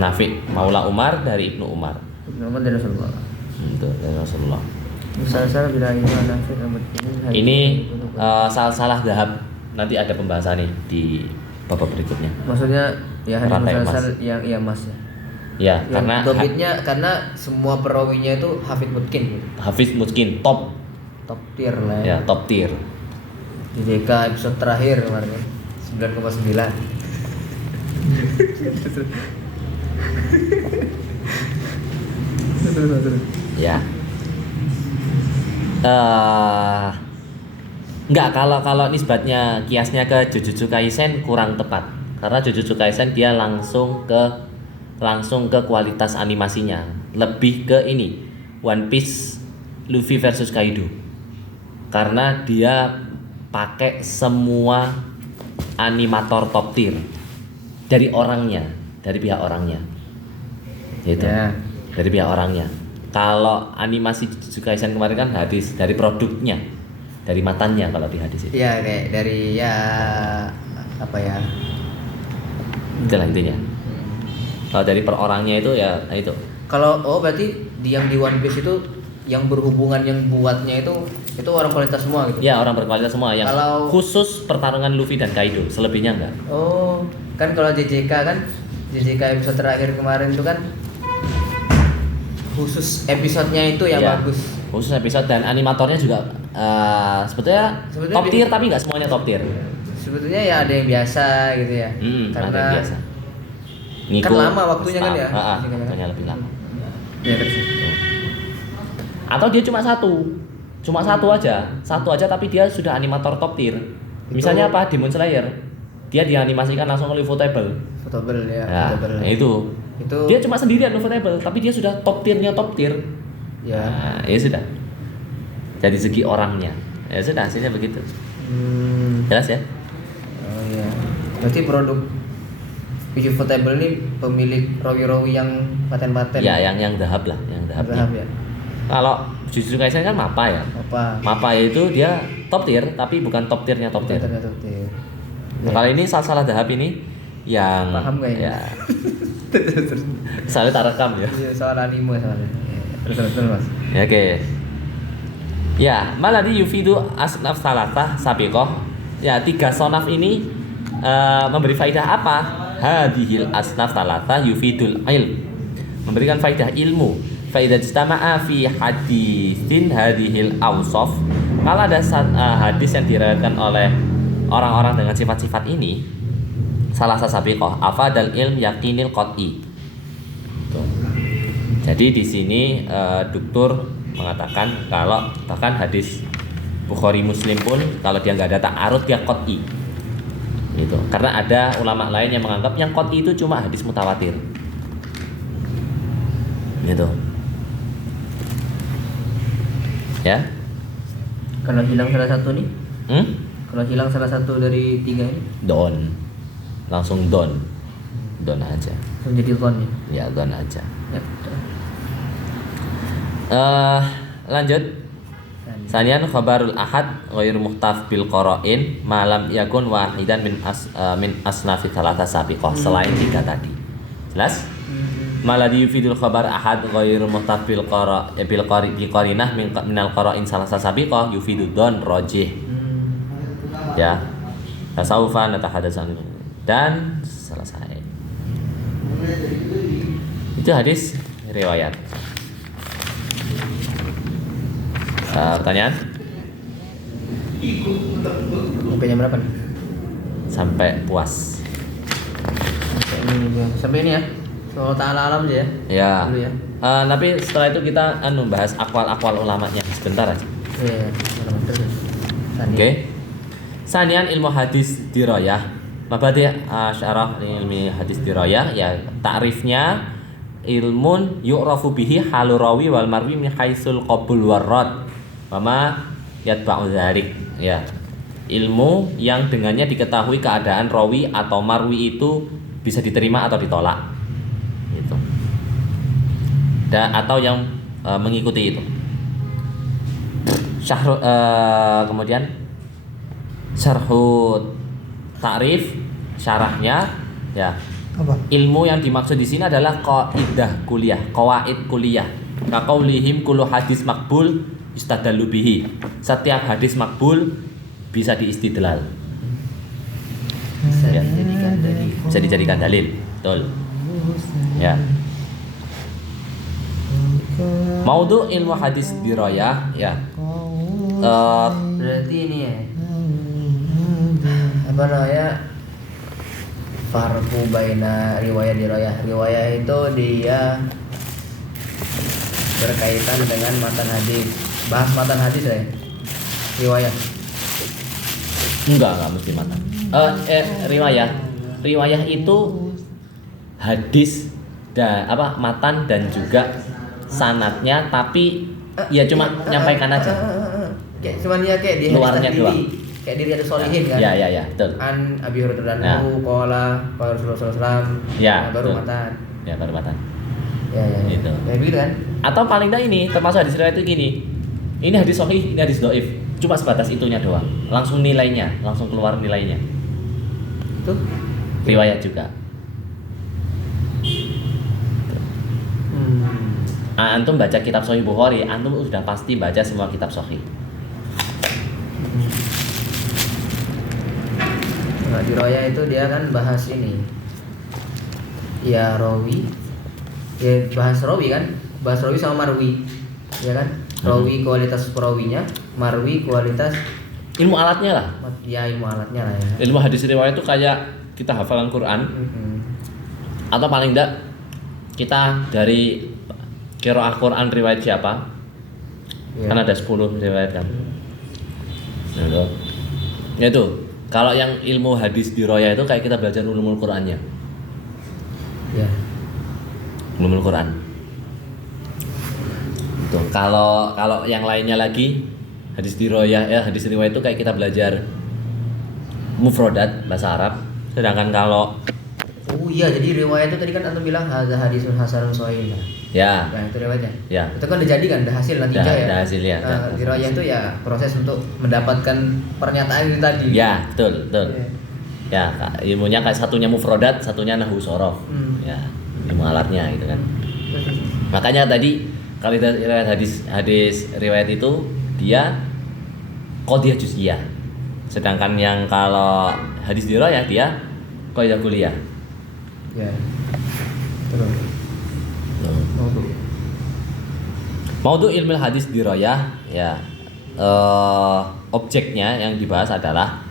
Nafi Maula Umar dari Ibnu Umar. Ibnu Umar dari Rasulullah. Itu dari Rasulullah. Misalnya bila ini Nafi Ini salah dahab. Nanti ada pembahasannya di babak berikutnya. Maksudnya ya hadis Rantai musalsal yang mas ya. Ya, Yang karena dobitnya karena semua perawinya itu hafid mutqin. Hafiz mungkin top Tier lah ya. ya, top tier. Di DK episode terakhir kemarin 9,9. Ya. Enggak, kalau nisbatnya kiasnya ke Jujutsu Kaisen kurang tepat. Karena Jujutsu Kaisen dia langsung ke kualitas animasinya. Lebih ke ini One Piece Luffy versus Kaido. Karena dia pakai semua animator top tier dari pihak orangnya. Gitu. Ya. Dari pihak orangnya. Kalau animasi Jujutsu Kaisen kemarin kan hadis dari produknya, dari matanya kalau di hadis itu. Iya, kayak dari ya apa ya? Itulah intinya. Kalau dari per orangnya itu ya itu. Kalau berarti yang di One Piece itu yang berhubungan yang buatnya itu orang kualitas semua gitu. Ya, orang berkualitas semua yang Kalau khusus pertarungan Luffy dan Kaido, selebihnya enggak. Oh, kan kalau JJK episode terakhir kemarin itu kan khusus episodenya itu yang Ya, bagus. Khusus episode dan animatornya juga sebetulnya top tier tapi nggak semuanya top tier. Sebetulnya ya ada yang biasa gitu ya. Ada yang biasa. Kan lama waktunya kan ya? Waktunya lebih lama. Ya, terus. Atau dia cuma satu aja tapi dia sudah animator top tier. Misalnya apa? Demon Slayer. dia dianimasikan langsung oleh Ufotable. Footable ya. Nah, Footable. itu. Itu Dia cuma sendirian Ufotable, tapi dia sudah top tier. ya. Nah, ya sudah. Dari segi orangnya, ya sudah hasilnya begitu. Jelas ya? Oh iya. Berarti produk Biji Footable ini pemilik rawi-rawi yang paten-paten. Ya, yang dahab lah, yang dahabnya. Dahab ya. Kalau Jujutsu Kaisen kan Mappa ya. Apa? Mappa itu dia top tier, tapi bukan top tiernya top tier. Top tier. Nah, kalau ini salah dahab ini yang Paham nggak ini? ya. Soalnya tak rekam ya. Iya, soal anime soalnya. Terus Mas. Ya, oke. Ya, maladi yufidu asnaf salatah sabiqah. Ya, 3 sonaf ini memberi faidah apa? Hadhil asnaf salatah yufidul ilm. Memberikan faidah ilmu. Faidah istama'a fi haditsin hadhil awsaf. Kalau ada hadis yang diriwayatkan oleh orang-orang dengan sifat-sifat ini, salah sabiqah afadal ilm yakinil qat'i. Tuh. Jadi di sini dokter mengatakan kalau bahkan hadis Bukhari Muslim pun kalau dia nggak ada ta'arud dia qat'i. Gitu. Karena ada ulama lain yang menganggap yang qat'i itu cuma hadis mutawatir. Gitu. Ya. Kalau hilang salah satu nih? Hmm? Kalau hilang salah satu dari 3 ini, Don. Langsung don. Don aja. menjadi zon ya. Ya, don aja. Ya, betul. Lanjut. Sanian khabarul ahad ghair muhtaf bil qara'in malam yakun wahidan min asnafi thalatha sabiqah selain 3 tadi. Jelas? Maladi yufidul khabar ahad ghair muhtaf bil qarinah minal qara'in salasa sabiqah yufidu don rajih. Ya. Tasawufan natahaddatsan dan selesai. Itu hadis riwayat. Pertanyaan? Sampai jam berapa nih? Sampai puas. Sampai ini ya. Soal ta'ala alam aja ya. Ya. Dulu ya. Tapi setelah itu kita bahas akwal-akwal ulamanya sebentar aja. Iya. Oke. Sanian ilmu hadis dirayah. Mabadi syarah ilmi hadis dirayah ya takrifnya ilmun yu'rafu bihi halu rawi wal marwi min haitsul qabul warad. Mama yatba'u dzalik ya. Ilmu yang dengannya diketahui keadaan rawi atau marwi itu bisa diterima atau ditolak. Gitu. Atau yang mengikuti itu. Kemudian syarhu ta'rif syarahnya ya. Apa? Ilmu yang dimaksud di sini adalah qawaid kuliah. Kaqaulihim kullu hadis makbul istadallu bihi. Setiap hadis makbul bisa diistidlal. Ya. Bisa dijadikan dalil. Betul. Ya. Maudhu ilmu hadis dirayah ya. Berarti ini ya. Apa namanya? Farqu baina riwayat dirayah. Riwayah itu dia berkaitan dengan matan hadis. Bahas matan hadis ya. Riwayah. Enggak mesti matan. Riwayah itu hadis dan matan dan juga sanadnya tapi ya cuma nyampaikan aja. Kayak cuman ya kayak di luarnya hadis doang. Kayak diri ada solihin kan. Ya, betul. An Abi Hurairah anhu qala qala Rasulullah sallallahu alaihi wasallam. Ya, baru betul. matan. Ya, baru matan. Ya. Gitu. Kayak begitu kan? Atau paling enggak ini termasuk hadis riwayat itu gini. Ini hadis sahih, ini hadis dhaif. Cuma sebatas itunya doang. Langsung nilainya, langsung keluar nilainya. Itu Riwayat juga. Antum baca kitab Sahih Bukhari, antum sudah pasti baca semua kitab sahih. Nah, di Roya itu dia kan bahas ini. Ya rawi. Ya bahas rawi kan? Bahas rawi sama marwi. Ya kan? Rawi kualitas perawinya, marwi kualitas Ilmu alatnya lah. ya ilmu alatnya lah ya. Ilmu hadis riwayat itu kayak kita hafalan Quran atau paling enggak kita dari qiraah Quran riwayat siapa? Ya. Kan ada 10 riwayat kan. Nah, itu Kalau yang ilmu hadis diroyah itu kayak kita belajar ulumul Qur'annya. Ya. Ulumul Quran. Tuh, kalau yang lainnya lagi hadis diroyah hadis riwayat itu kayak kita belajar mufrodat bahasa Arab. Sedangkan kalau Oh iya, jadi riwayat itu tadi kan antum bilang hadza hadisun hasanun shahih. ya Nah, itu riwayatnya. Ya. Itu kan udah jadi kan, udah hasil natijah ya. Udah hasil ya. Nah, riwayat itu ya proses untuk mendapatkan pernyataan itu tadi. Ya, betul. Iya. Ya, ilmunya kayak satunya mufrodat, satunya nahwu sorof. Ya, ilmu alatnya gitu kan. Makanya tadi kalau kita riwayat hadis riwayat itu dia qadhiyah juz'iyah. Sedangkan yang kalau hadis dirayah dia qaidah kuliah. Ya. Terus. Maudhu ilmu hadis dirayah ya objeknya yang dibahas adalah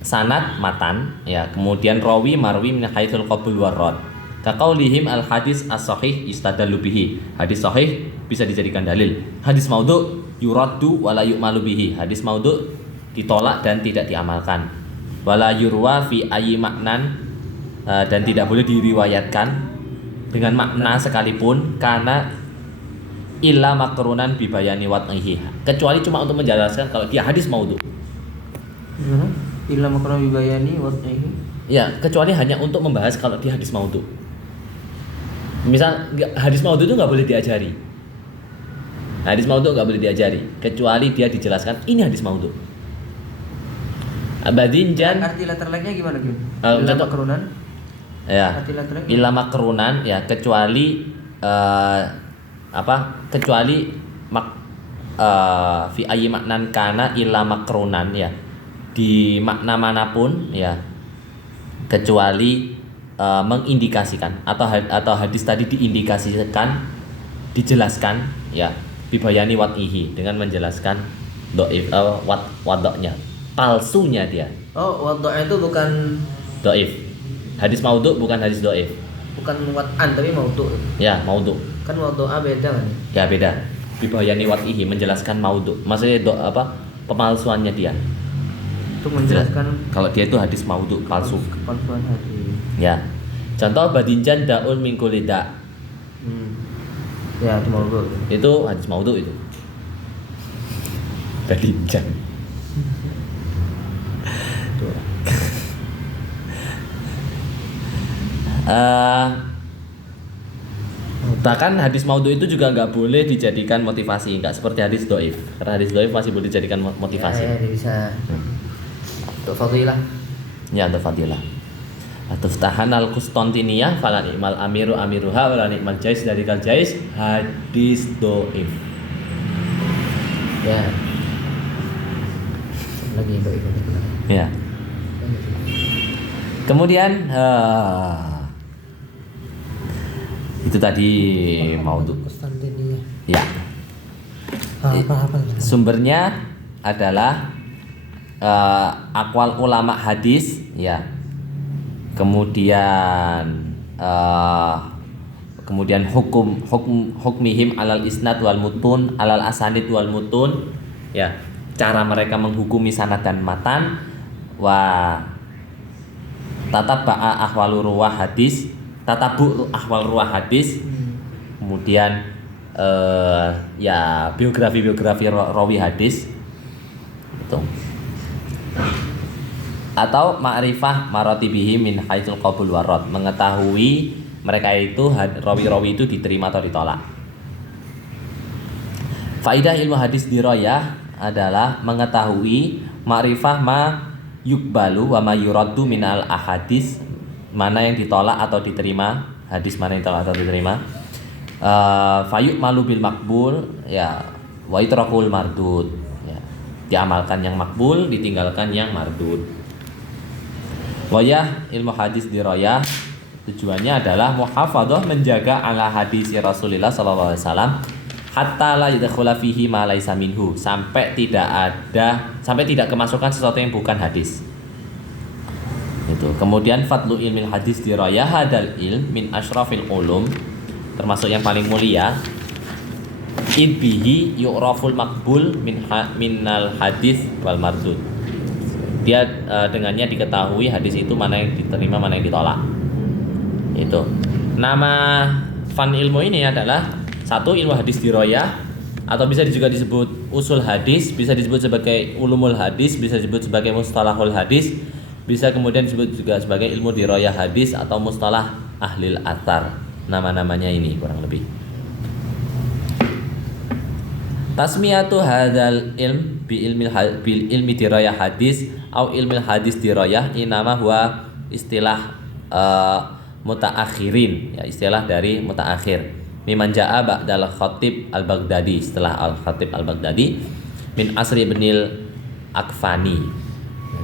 sanad matan ya, kemudian rawi marwi min haitsul qabul warad. Kaqaulihim al hadis as-sahih istadallu bihi. Hadis sahih bisa dijadikan dalil. Hadis maudhu yuraddu wala yu'malu bihi. Hadis maudhu ditolak dan tidak diamalkan. Wala yurwa fi ayyi maknan dan tidak boleh diriwayatkan dengan makna sekalipun karena illa makrunan bibayani wat'ihi, kecuali cuma untuk menjelaskan kalau dia hadis maudhu. Gimana? Illa makna bibayani wat'ihi. Ya, kecuali hanya untuk membahas kalau dia hadis maudhu. Misal hadis maudhu itu nggak boleh diajari. Hadis maudhu nggak boleh diajari, kecuali dia dijelaskan ini hadis maudhu. Badinjan Arti letter like-nya gimana, Kim? Contoh- Illa makrunan. ya, Arti letter like. illa makrunan ya, kecuali kecuali fi ayyi maknan kana illa makrunan ya, di makna manapun ya, kecuali mengindikasikan atau hadis tadi diindikasikan, dijelaskan ya, bibayani wat'ihi, dengan menjelaskan dhaif wadoknya, palsunya dia. Oh, wad'a itu bukan Dhaif. Hadis maudhu bukan hadis dhaif. bukan wat'an tapi maudhu. Ya, maudhu. Kan wad'a beda kan? Ya beda. Bibayani wat'ihi, menjelaskan maudhu. Maksudnya pemalsuannya dia. Untuk menjelaskan Kalau dia itu hadis maudhu, palsu. kepalsuan hadis. Ya. Contoh badinjan daun min kulli da'. Ya, itu maudhu. Itu hadis maudhu itu. Badinjan. Tuh. Bahkan hadis maudhu itu juga nggak boleh dijadikan motivasi, nggak seperti hadis dhaif. Karena hadis dhaif masih boleh dijadikan motivasi. Ya, dia bisa untuk fadilah. Ya, untuk fadilah. Tuftahan al-Qustantiniyah fala ni'mal amiru amiruha wala ni'mal jais dari kal jais hadis dhaif. Ya. Lagi dhaif. Ya. Kemudian itu tadi maudhu. Konstantinia. Ya. Apa? Sumbernya adalah aqwal ulama hadis ya. Kemudian hukmihim alal isnad wal mutun alal asanid wal mutun ya, cara mereka menghukumi sanad dan matan, wa tatabba'a ahwalu ruwah hadis, tatabu ahwal ruwah hadis, kemudian ya biografi rawi hadis itu, atau ma'rifah maratibihi min haitsul qabul warad, mengetahui mereka itu rawi-rawi itu diterima atau ditolak. Faidah ilmu hadis dirayah adalah mengetahui ma'rifah ma yukbalu wa ma yuraddu minal ahadis, mana yang ditolak atau diterima, hadis mana yang ditolak atau diterima. Fayuk malu bil makbul ya, wa itrakul mardud ya, diamalkan yang makbul, ditinggalkan yang mardud. Wayah ilmu hadis dirayah tujuannya adalah muhafadzah, menjaga ala hadis Rasulullah sallallahu alaihi wasallam hatta la yadkhula fihi ma laisa minhu, sampai tidak kemasukan sesuatu yang bukan hadis. Itu. Kemudian fadlu ilmil hadis dirayah hadal ilm min asyrafil ulum, termasuk yang paling mulia. Idbihi yu'raful makbul minal hadis wal mardud. Dia dengannya diketahui hadis itu mana yang diterima, mana yang ditolak. Itu. Nama fan ilmu ini adalah satu, ilmu hadis dirayah, atau bisa juga disebut usul hadis, bisa disebut sebagai ulumul hadis, bisa disebut sebagai mustalahul hadis, bisa kemudian disebut juga sebagai ilmu dirayah hadis atau mustalah ahlil athar. Nama-namanya ini kurang lebih. Tasmiyatu hadzal ilm bil ilmi dirayah hadis au ilmil hadis dirayah inama huwa istilah mutaakhirin, ya, istilah dari mutaakhir. Miman ja'a ba'dal Khatib al-Baghdadi, setelah al-Khatib al-Baghdadi, min asri ibnil Akfani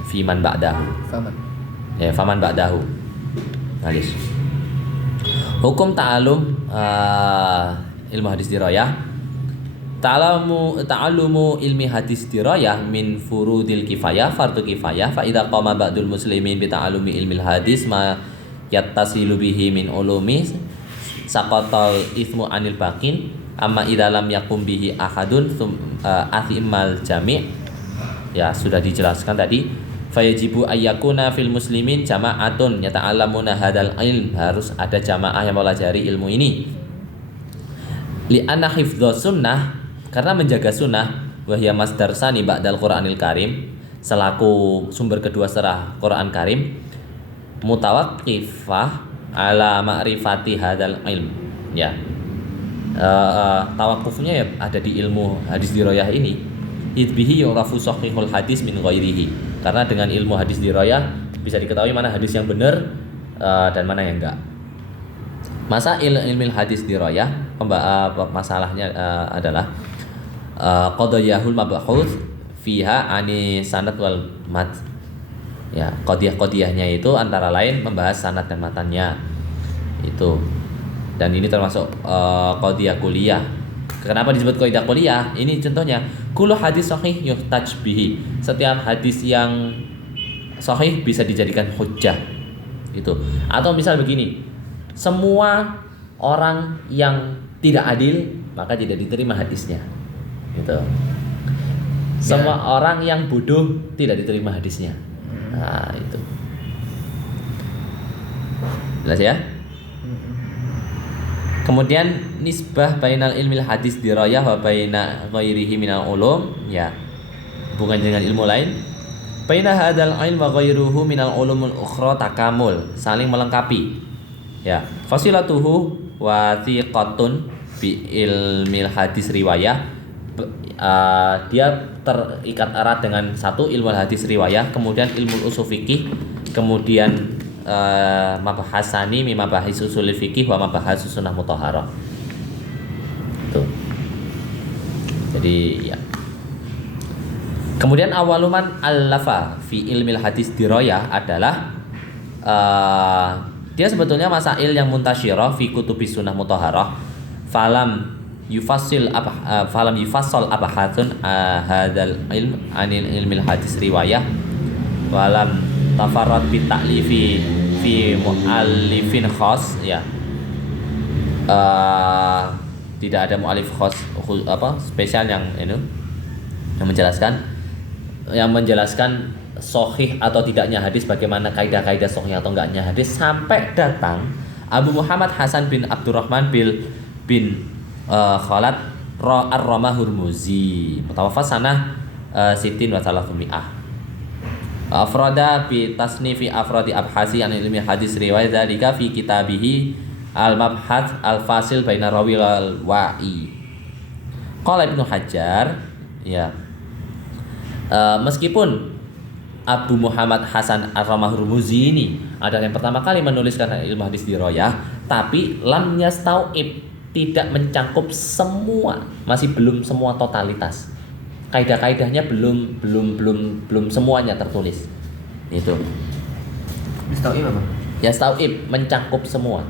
fiman ba'dahu. Faman ba'dahu. Halis. Hukum ta'alum ilmu hadis dirayah. Ta'alumu ilmi hadis dirayah min furudil kifayah, fardu kifayah. Fa idza qama ba'dul muslimin bi ta'alumi ilmil hadis ma yattasilu bihi min ulumi saqatal ithmu anil baqin, amma idza lam yakum bihi ahadun athimal jami'. Ya, sudah dijelaskan tadi. Fayajibu ayyakuna fil muslimin jama'atun yata'allamuna hadzal ilm, harus ada jamaah yang mempelajari ilmu ini. Li anna hifdzus sunnah, karena menjaga sunnah, wahya masdar sani ba'dal Qur'anil Karim, selaku sumber kedua setelah Quran Karim, mutawaqqifah ala ma'rifati hadzal ilm. Ya. Tawakufnya ya ada di ilmu hadis dirayah ini. Idbihi yu'rafu sahihul hadis min ghairihi. Karena dengan ilmu hadis dirayah bisa diketahui mana hadis yang benar dan mana yang enggak. Masa ilmu hadis dirayah masalahnya adalah qadayahul mabahus fiha ani sanad wal mat. Ya, qadiyah-qadiyahnya itu antara lain membahas sanad dan matannya. Itu. Dan ini termasuk qadiyah kuliah. Kenapa disebut qadiyah kuliah? Ini contohnya, kullu hadis sahih yuhtaj bihi. Setiap hadis yang sahih bisa dijadikan hujjah. Itu. Atau misal begini, semua orang yang tidak adil maka tidak diterima hadisnya. Gitu. Semua orang yang bodoh tidak diterima hadisnya. Nah, itu. Jelas ya? Kemudian nisbah bainal ilmil hadis dirayah wa baina ghairihi minal ulum, ya. Bukan dengan ilmu lain. Baina hadzal ilm wa ghairuhu minal ulumul ukhra takamul, saling melengkapi. Ya, fasilatuhu wa thiqatun bi ilmil hadis riwayah. Dia terikat erat dengan satu ilmu hadis riwayah, kemudian ilmu usul fikih, kemudian mabahasani mimabahis usul fikih wa mabahas sunnah mutahharah. Tuh. Jadi ya. Kemudian awaluman al-lafa fi ilmil hadis dirayah adalah dia sebetulnya masail yang muntasyirah fi kutubis sunnah mutahharah. Falam yufassal abahatun hadzal ilm anil ilmil hadis riwayah walam tafarrad bi ta'lifi fi muallifin khas, ya. Tidak ada muallif khas spesial yang menjelaskan sahih atau tidaknya hadis, bagaimana kaidah-kaidah sahih atau enggaknya hadis, sampai datang Abu Muhammad Hasan bin Abdurrahman bin Khalad ar-Rama Hurmuzi, mutawaffa sanah sitin wa thalathumiyah. Afrada bi tasnifi afradi abhasi an ilmi hadis riwayat dzalika fi kitabihi al-mabhath al-fasil baina rawi wal wa'i. Qala Ibnu Hajar, ya. Meskipun Abu Muhammad Hasan ar-Rama Hurmuzi ini adalah yang pertama kali menuliskan ilmu hadis dirayah, tapi lam yastau'ib, tidak mencakup semua, masih belum semua totalitas. Kaidah-kaidahnya belum semuanya tertulis. Itu. Istau'ib apa? Ya, istau'ib mencakup semua.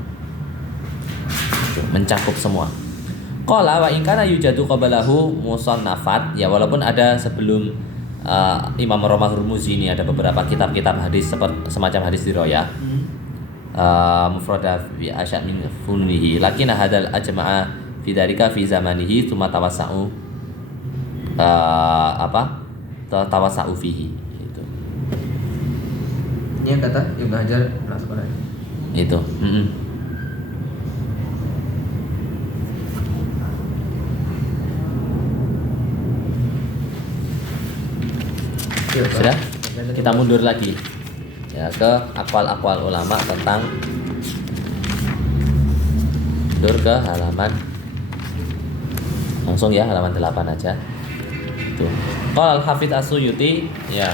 Mencakup semua. Qala wa in kana yujadu qablahu musannafat, ya, walaupun ada sebelum Imam Rama Hurmuzi ini ada beberapa kitab-kitab hadis semacam hadis dirayah. Mufrada fi asyad min fununihi, lakin hadal ajma'a fi dzalika fi zamanihi tsumma tawassa'u tawassa'u fihi, itu. Nya kata Ibnu Hajar Al-Asqalani. Itu. Sudah? Kita mundur lagi ya ke akwal-akwal ulama tentang mundur ke halaman langsung ya, halaman 8 aja. Tuh. Qala Al-Hafidz As-Suyuti ya.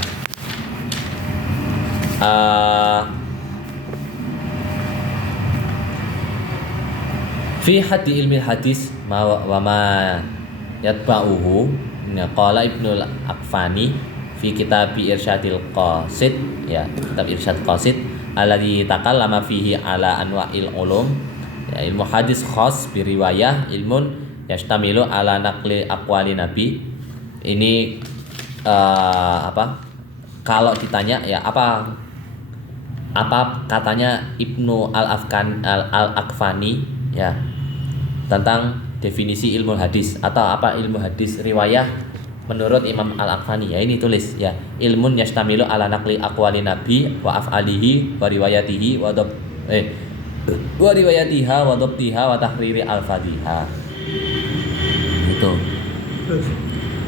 Fi haddi ilmi hadis wa ma yatba'uhu qala Ibnul Aqfani fi kitab Irsyadil Qasid ya, kitab Irsyad Qasid alladzi takallama fihi ala anwa'il ulum ya, ilmu hadis khas bi riwayah ilmun yastamilu ala naqli aqwali nabi. Ini apa kalau ditanya ya apa katanya Ibnu Al-Aqfani ya tentang definisi ilmu hadis atau apa ilmu hadis riwayah menurut Imam Al-Aqfani ya, ini tulis ya, ilmun yastamilu ala naqli aqwali nabi wa af'alihi wa riwayatihi wa riwayatiha wa dhabtiha wa tahriri al-fadhiha. Itu.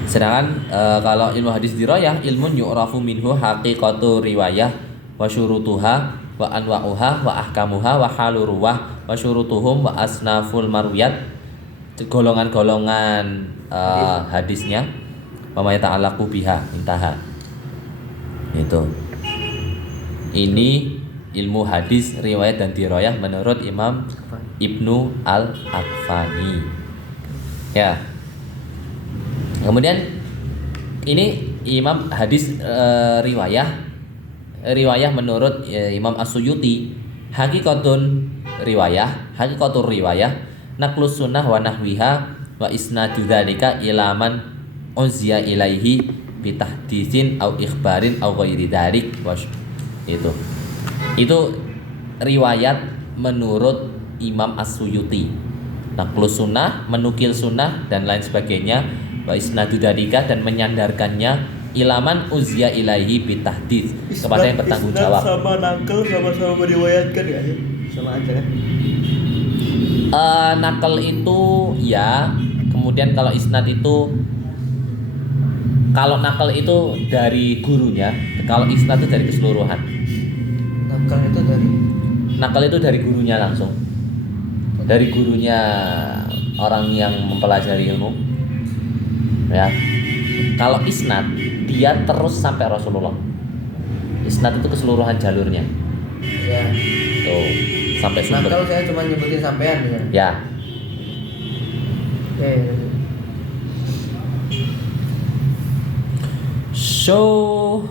Sedangkan kalau ilmu hadis dirayah ilmun yu'rafu minhu haqiqatu riwayah wa syurutuha wa anwa'uha wa ahkamuha wa haluruwah wa syurutuhum wa asnaful marwiyat, golongan-golongan hadisnya wa ma yata'allaqu biha, intaha. Itu. Ini ilmu hadis riwayat dan dirayah menurut Imam Ibnu Al-Aqfani. Ya. Kemudian ini Imam hadis riwayah menurut Imam As-Suyuti, hakikatur riwayah naqlus sunnah wa nahwiha wa isnadu dzalika ila man uzya ilaihi bi tahditsin au ikhbarin au ghairi dzalik. Itu riwayat menurut Imam As-Suyuti, naqlus sunnah, menukil sunnah dan lain sebagainya, wa isnadu dzalika dan menyandarkannya ilaman uzya ilaihi bi tahdits, kepada yang bertanggung jawab. Sama nakal sama-sama meriwayatkan ya? Sama aja kan? Nakal itu ya, kemudian kalau isnad itu, kalau nakal itu dari gurunya, kalau isnad itu dari keseluruhan. Nakal itu dari gurunya langsung, dari gurunya orang yang mempelajari ilmu ya. Kalau isnad dia terus sampai Rasulullah. Isnad itu keseluruhan jalurnya. Ya. Tuh, sampai sumber. Nakal saya cuma nyebutin sampean ya. Ya. Ya. Syurutuh.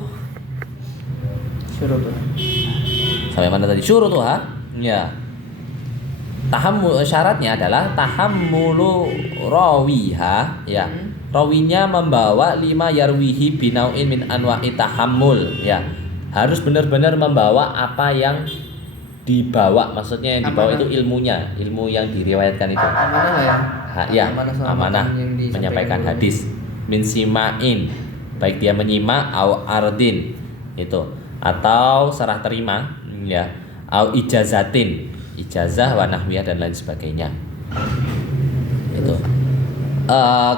Sampai mana tadi? Syurutuha. Ya. Syaratnya adalah tahammulu rawiha ya. Rawinya membawa lima yarwihi binau'in min anwa'i tahammul ya. Harus benar-benar membawa apa yang dibawa, maksudnya yang dibawa itu ilmunya, ilmu yang diriwayatkan itu. Amanah menyampaikan hadis. Min sima'in, baik dia menyimak au ardin itu, atau serah terima ya, au ijazatin, ijazah wa nahwiyah dan lain sebagainya. Itu.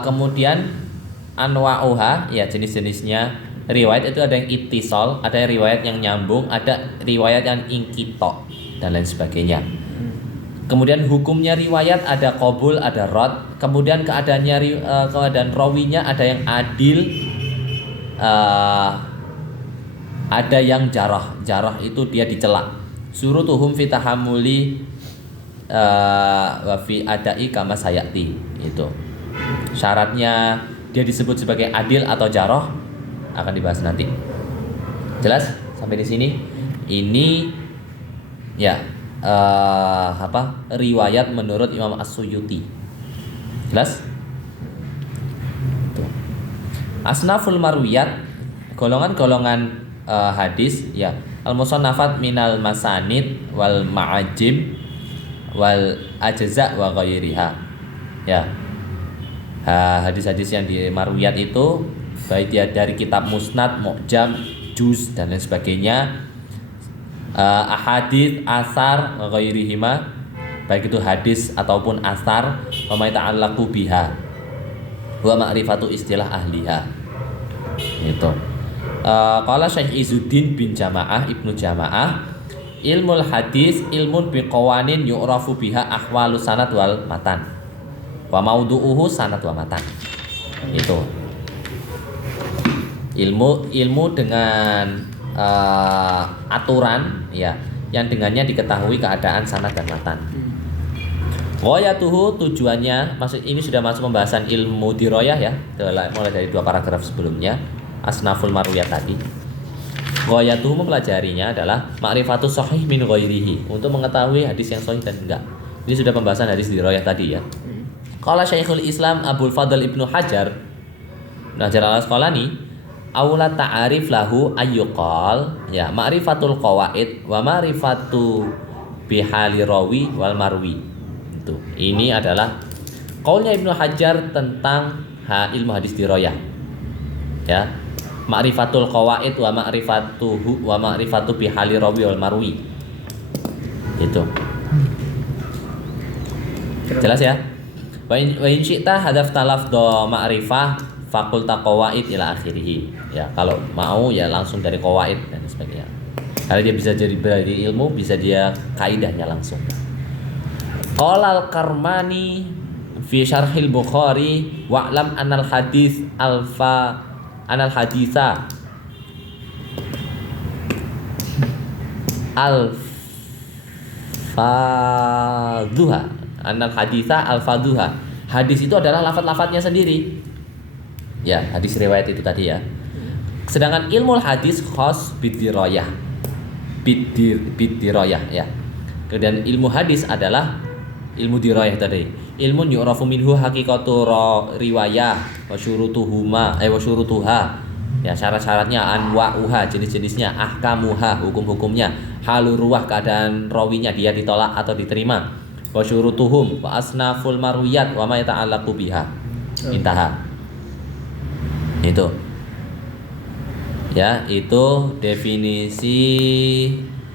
Kemudian anwa'uha ya, jenis-jenisnya riwayat itu ada yang ittisal, ada yang riwayat yang nyambung, ada riwayat yang inqita dan lain sebagainya. Kemudian hukumnya riwayat ada qabul, ada rad. Kemudian keadaan rawinya ada yang adil, ada yang jarah. Jarah itu dia dicela. Surutuhum fi tahammuli wa fi adai kama sayati. Itu. Syaratnya dia disebut sebagai adil atau jarah akan dibahas nanti. Jelas sampai di sini? Ini ya riwayat menurut Imam As-Suyuti. Jelas? Tuh. Asnaful marwiyat, golongan-golongan hadis ya. Al-musannafat minal masanid wal ma'ajim wal ajza wa ghairiha. Ya. Hadis-hadis yang di marwiyat itu baik dia dari kitab musnad, mu'jam, juz dan lain sebagainya, ahadits, asar, ghairihima, baik itu hadis ataupun asar, wa ma ta'allaqu biha wa ma'rifatu istilah ahliha. Itu. Qala Syekh Izzuddin bin Jamaah Ibnu Jamaah, ilmul hadis ilmun biqawanin yu'rafu biha ahwalus sanad wal matan wa maudu'uhu sanad wa matan. Itu ilmu dengan aturan ya yang dengannya diketahui keadaan sanad dan matan. Ghayatuhu, tujuannya, maksud ini sudah masuk pembahasan ilmu dirayah ya, mulai dari 2 paragraf sebelumnya, asnaful marwiyah tadi. Ghayatuhu, mempelajarinya adalah ma'rifatu sahih min ghairihi, untuk mengetahui hadis yang sahih dan enggak. Ini sudah pembahasan hadis dirayah tadi ya. Qala Syekhul Islam Abdul Fadl Ibnu Hajar al-Asqalani, aula ta'arif lahu ayyuqal ya ma'rifatul qawaid wa ma'rifatu bihali rawi wal marwi. Itu. Ini adalah qaulnya Ibnu Hajar tentang ilmu hadis dirayah. Ya. Ma'rifatul qawaid wa ma'rifatuhu wa ma'rifatu bihali rawi wal marwi. Itu. Jelas ya? Wa in syi'ta hadafta lafdha ma'rifah fakulta qawaid ila akhirih. Ya, kalau mau ya langsung dari qawaid dan sebagainya. Kalau dia bisa jadi dari ilmu, bisa dia kaidahnya langsung. Qala al-Karmani fi syarhil Bukhari wa'lam anal hadis anal haditha al-fadhuha anal haditha al-fadhuha. Hadis itu adalah lafaz-lafaznya sendiri. Ya, hadis riwayat itu tadi ya. Sedangkan ilmu hadis khas bidirayah. Bidirayah ya. Kemudian ilmu hadis adalah ilmu dirayah tadi. Ilmun yu'rafu minhu haqiqatu riwayah wa syurutuhuma wa syurutuha. Ya, syarat-syaratnya, anwa'uha, jenis-jenisnya, ahkamuha, hukum-hukumnya, halur ruwah, keadaan rawinya, dia ditolak atau diterima. Wa syurutuhum wa asnaful marwiyat wa ma yata'allaqu biha. Intaha. Itu. Ya, itu definisi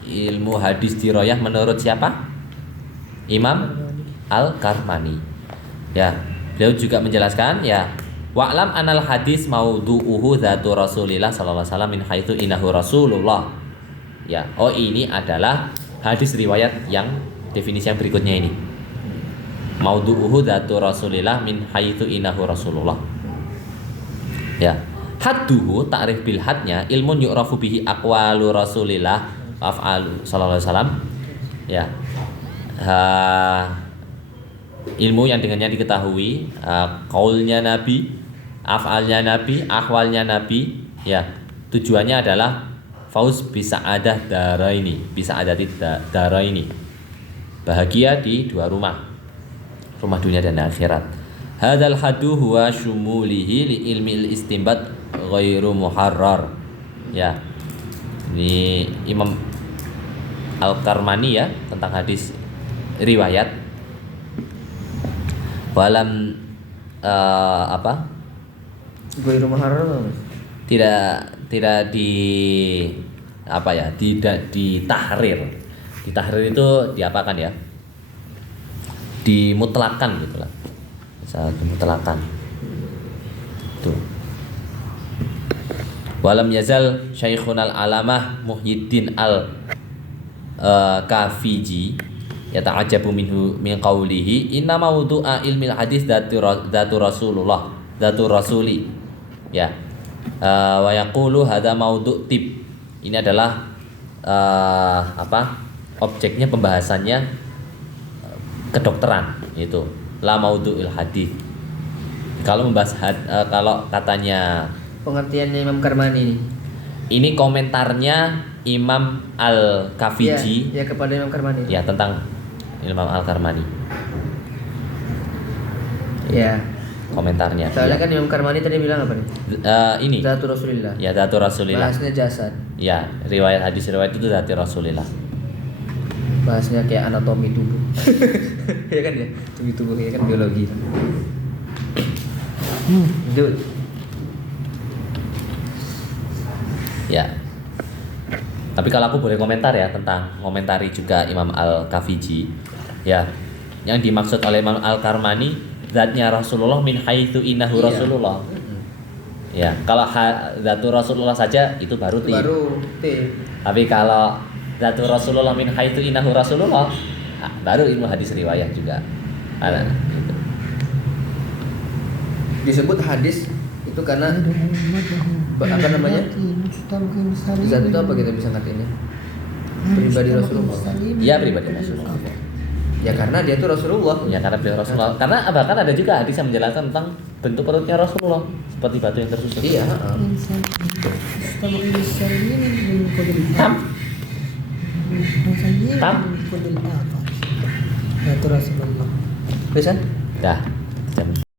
ilmu hadis dirayah menurut siapa? Imam Al-Karmani. Ya, beliau juga menjelaskan ya, wa'lam anal hadis maudu'uhu dzatu Rasulillah sallallahu alaihi wasallam min haitsu innahu Rasulullah. Ya, oh ini adalah hadis riwayat yang definisi yang berikutnya ini. Maudu'uhu dzatu Rasulillah min haitsu innahu Rasulullah. Ya. Hadduhu, ta'rif bil hadnya ilmun yu'rafu bihi aqwalu Rasulillah af'alu sallallahu alaihi wasallam. Ya. Ilmu yang dengannya diketahui qaulnya Nabi, af'alnya Nabi, ahwalnya Nabi, ya. Tujuannya adalah fauz bisa'adah daraini, bisa'adati daraini. Bahagia di 2 rumah. Rumah dunia dan akhirat. Hadzal haddu huwa syumulihi li ilmi istinbat ghairu muharrar. Ya. Ini Imam Al-Karmani ya, tentang hadis riwayat. Walam Ghairu muharrar. Tidak di tidak ditahrir. Ditahrir itu diapakan ya? Dimutlakan gitu lah. Bisa dimutlakan. Tuh. Walam yazal Syekhunal Alamah Muhyiddin Al-Kafiji yata'ajabu minhu min qawlihi inna mawdu'a ilmil hadis dzatu Rasulullah dzatu Rasuli. Ya. Wa yaqulu hadza mawdu' tib. Ini adalah objeknya, pembahasannya kedokteran itu. La maudu'il hadis. Kalau membahas kalau katanya pengertiannya Imam Karmani ini komentarnya Imam Al-Kafiji ya kepada Imam Karmani. Ya, tentang Imam Al-Karmani. Ya. Komentarnya. Soalnya ya. kan Imam Karmani tadi bilang apa nih? Ini. Dzatu Rasulillah. Ya, dzatu Rasulillah. Bahasnya jasad. Ya, riwayat hadis riwayat itu dzatu Rasulillah. Bahasnya kayak anatomi tubuh. Ya kan ya? Tubuh ya kan biologi. Lanjut. Ya. Tapi kalau aku boleh komentar ya tentang komentari juga Imam Al-Kafiji, ya, yang dimaksud oleh Imam Al-Karmani zatnya Rasulullah min haitsu innahu Iya. Rasulullah. Ya, kalau zatu Rasulullah saja itu baru Itu tip. baru tip. Tapi kalau zatu Rasulullah min haitsu innahu Rasulullah, baru ilmu hadis riwayah juga. Ada gitu. Disebut hadis itu karena apa namanya? Zat itu apa kita bisa ngertiinnya? Pribadi Rasulullah. Iya, pribadi Rasulullah. Ya karena dia itu Rasulullah. Ya karena beliau Rasulullah. Karena bahkan ada juga hadis yang menjelaskan tentang bentuk perutnya Rasulullah seperti batu yang tersusun. Iya. Tam. Tam. Ya itu Rasulullah. Bisa? Dah.